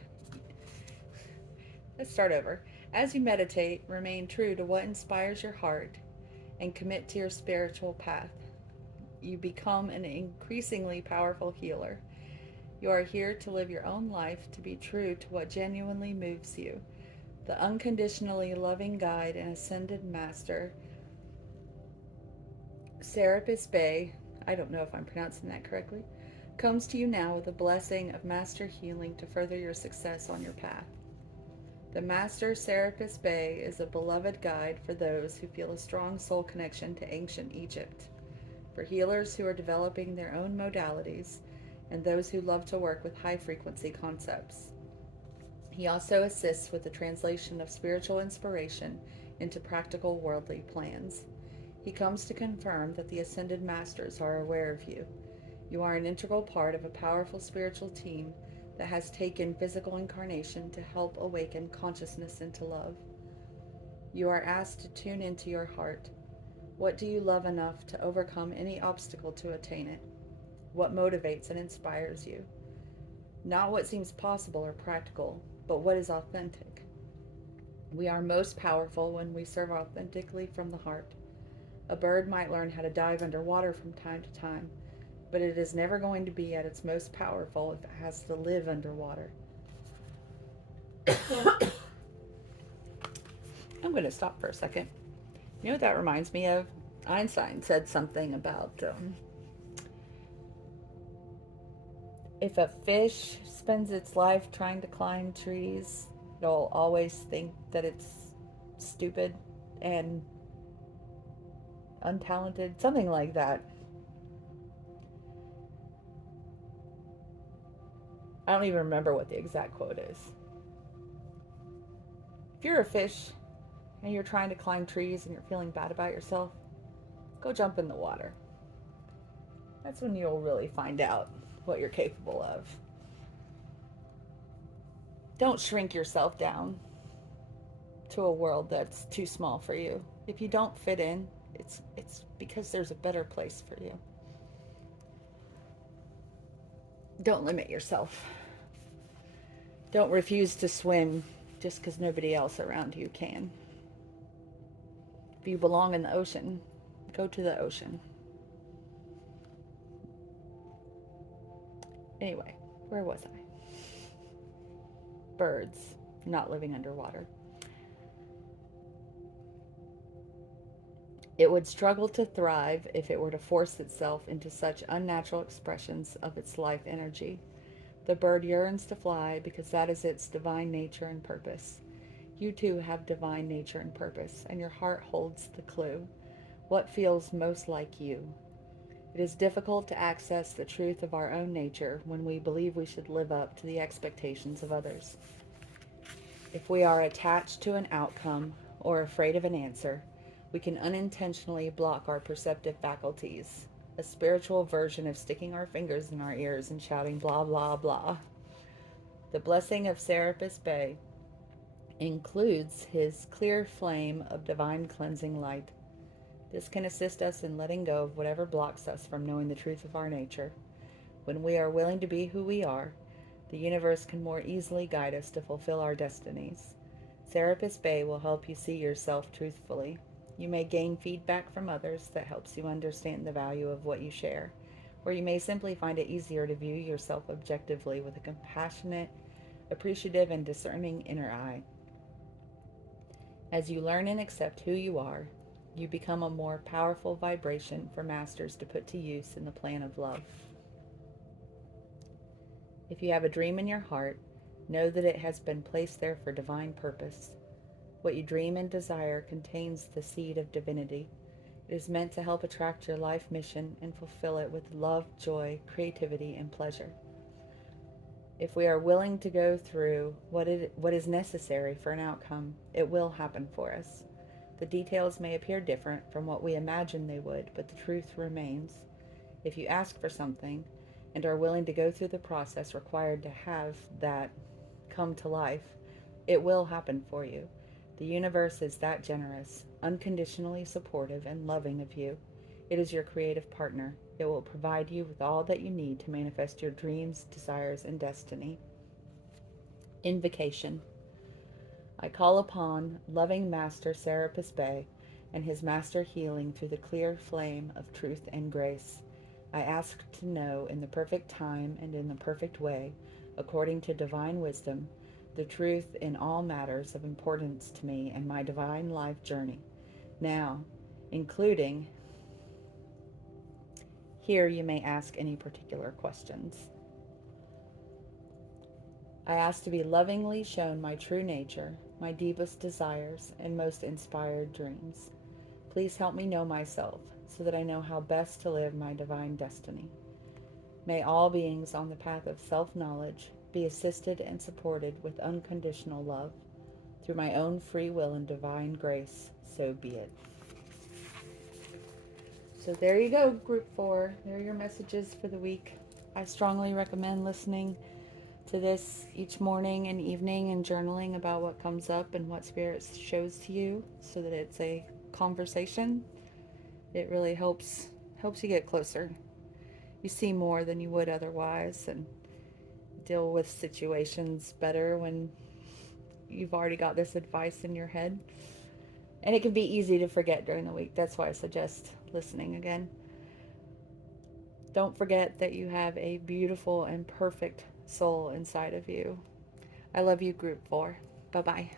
Let's start over. As you meditate, remain true to what inspires your heart and commit to your spiritual path. You become an increasingly powerful healer. You are here to live your own life, to be true to what genuinely moves you. The unconditionally loving guide and ascended master, Serendipity, I don't know if I'm pronouncing that correctly, comes to you now with a blessing of master healing to further your success on your path. The Master Serendipity is a beloved guide for those who feel a strong soul connection to ancient Egypt, for healers who are developing their own modalities, and those who love to work with high-frequency concepts. He also assists with the translation of spiritual inspiration into practical worldly plans. He comes to confirm that the Ascended Masters are aware of you. You are an integral part of a powerful spiritual team that has taken physical incarnation to help awaken consciousness into love. You are asked to tune into your heart. What do you love enough to overcome any obstacle to attain it? What motivates and inspires you? Not what seems possible or practical, but what is authentic. We are most powerful when we serve authentically from the heart. A bird might learn how to dive underwater from time to time, but it is never going to be at its most powerful if it has to live underwater. I'm going to stop for a second. You know what that reminds me of? Einstein said something about if a fish spends its life trying to climb trees, it'll always think that it's stupid and untalented, something like that. I don't even remember what the exact quote is. If you're a fish and you're trying to climb trees and you're feeling bad about yourself, go jump in the water. That's when you'll really find out what you're capable of. Don't shrink yourself down to a world that's too small for you. If you don't fit in, it's because there's a better place for you. Don't limit yourself. Don't refuse to swim just because nobody else around you can. If you belong in the ocean, go to the ocean. Anyway, where was I? Birds not living underwater. It would struggle to thrive if it were to force itself into such unnatural expressions of its life energy. The bird yearns to fly because that is its divine nature and purpose. You too have divine nature and purpose, and your heart holds the clue. What feels most like you? It is difficult to access the truth of our own nature when we believe we should live up to the expectations of others. If we are attached to an outcome or afraid of an answer, we can unintentionally block our perceptive faculties, a spiritual version of sticking our fingers in our ears and shouting blah blah blah. The blessing of Serendipity includes his clear flame of divine cleansing light. This can assist us in letting go of whatever blocks us from knowing the truth of our nature. When we are willing to be who we are, the universe can more easily guide us to fulfill our destinies. Serendipity will help you see yourself truthfully. You may gain feedback from others that helps you understand the value of what you share, or you may simply find it easier to view yourself objectively with a compassionate, appreciative, and discerning inner eye. As you learn and accept who you are, you become a more powerful vibration for masters to put to use in the plan of love. If you have a dream in your heart, know that it has been placed there for divine purpose. What you dream and desire contains the seed of divinity. It is meant to help attract your life mission and fulfill it with love, joy, creativity, and pleasure. If we are willing to go through what is necessary for an outcome, it will happen for us. The details may appear different from what we imagined they would, but the truth remains. If you ask for something and are willing to go through the process required to have that come to life, it will happen for you. The universe is that generous, unconditionally supportive, and loving of you. It is your creative partner. It will provide you with all that you need to manifest your dreams, desires, and destiny. Invocation. I call upon loving Master Serendipity and his master healing through the clear flame of truth and grace. I ask to know in the perfect time and in the perfect way, according to divine wisdom, the truth in all matters of importance to me and my divine life journey. Now, including, here you may ask any particular questions. I ask to be lovingly shown my true nature, my deepest desires, and most inspired dreams. Please help me know myself so that I know how best to live my divine destiny. May all beings on the path of self-knowledge be assisted and supported with unconditional love. Through my own free will and divine grace, so be it. So there you go, Group 4. There are your messages for the week. I strongly recommend listening to this each morning and evening and journaling about what comes up and what Spirit shows to you so that it's a conversation. It really helps you get closer. You see more than you would otherwise and deal with situations better when you've already got this advice in your head. And it can be easy to forget during the week. That's why I suggest listening again. Don't forget that you have a beautiful and perfect soul inside of you. I love you, Group 4. Bye-bye.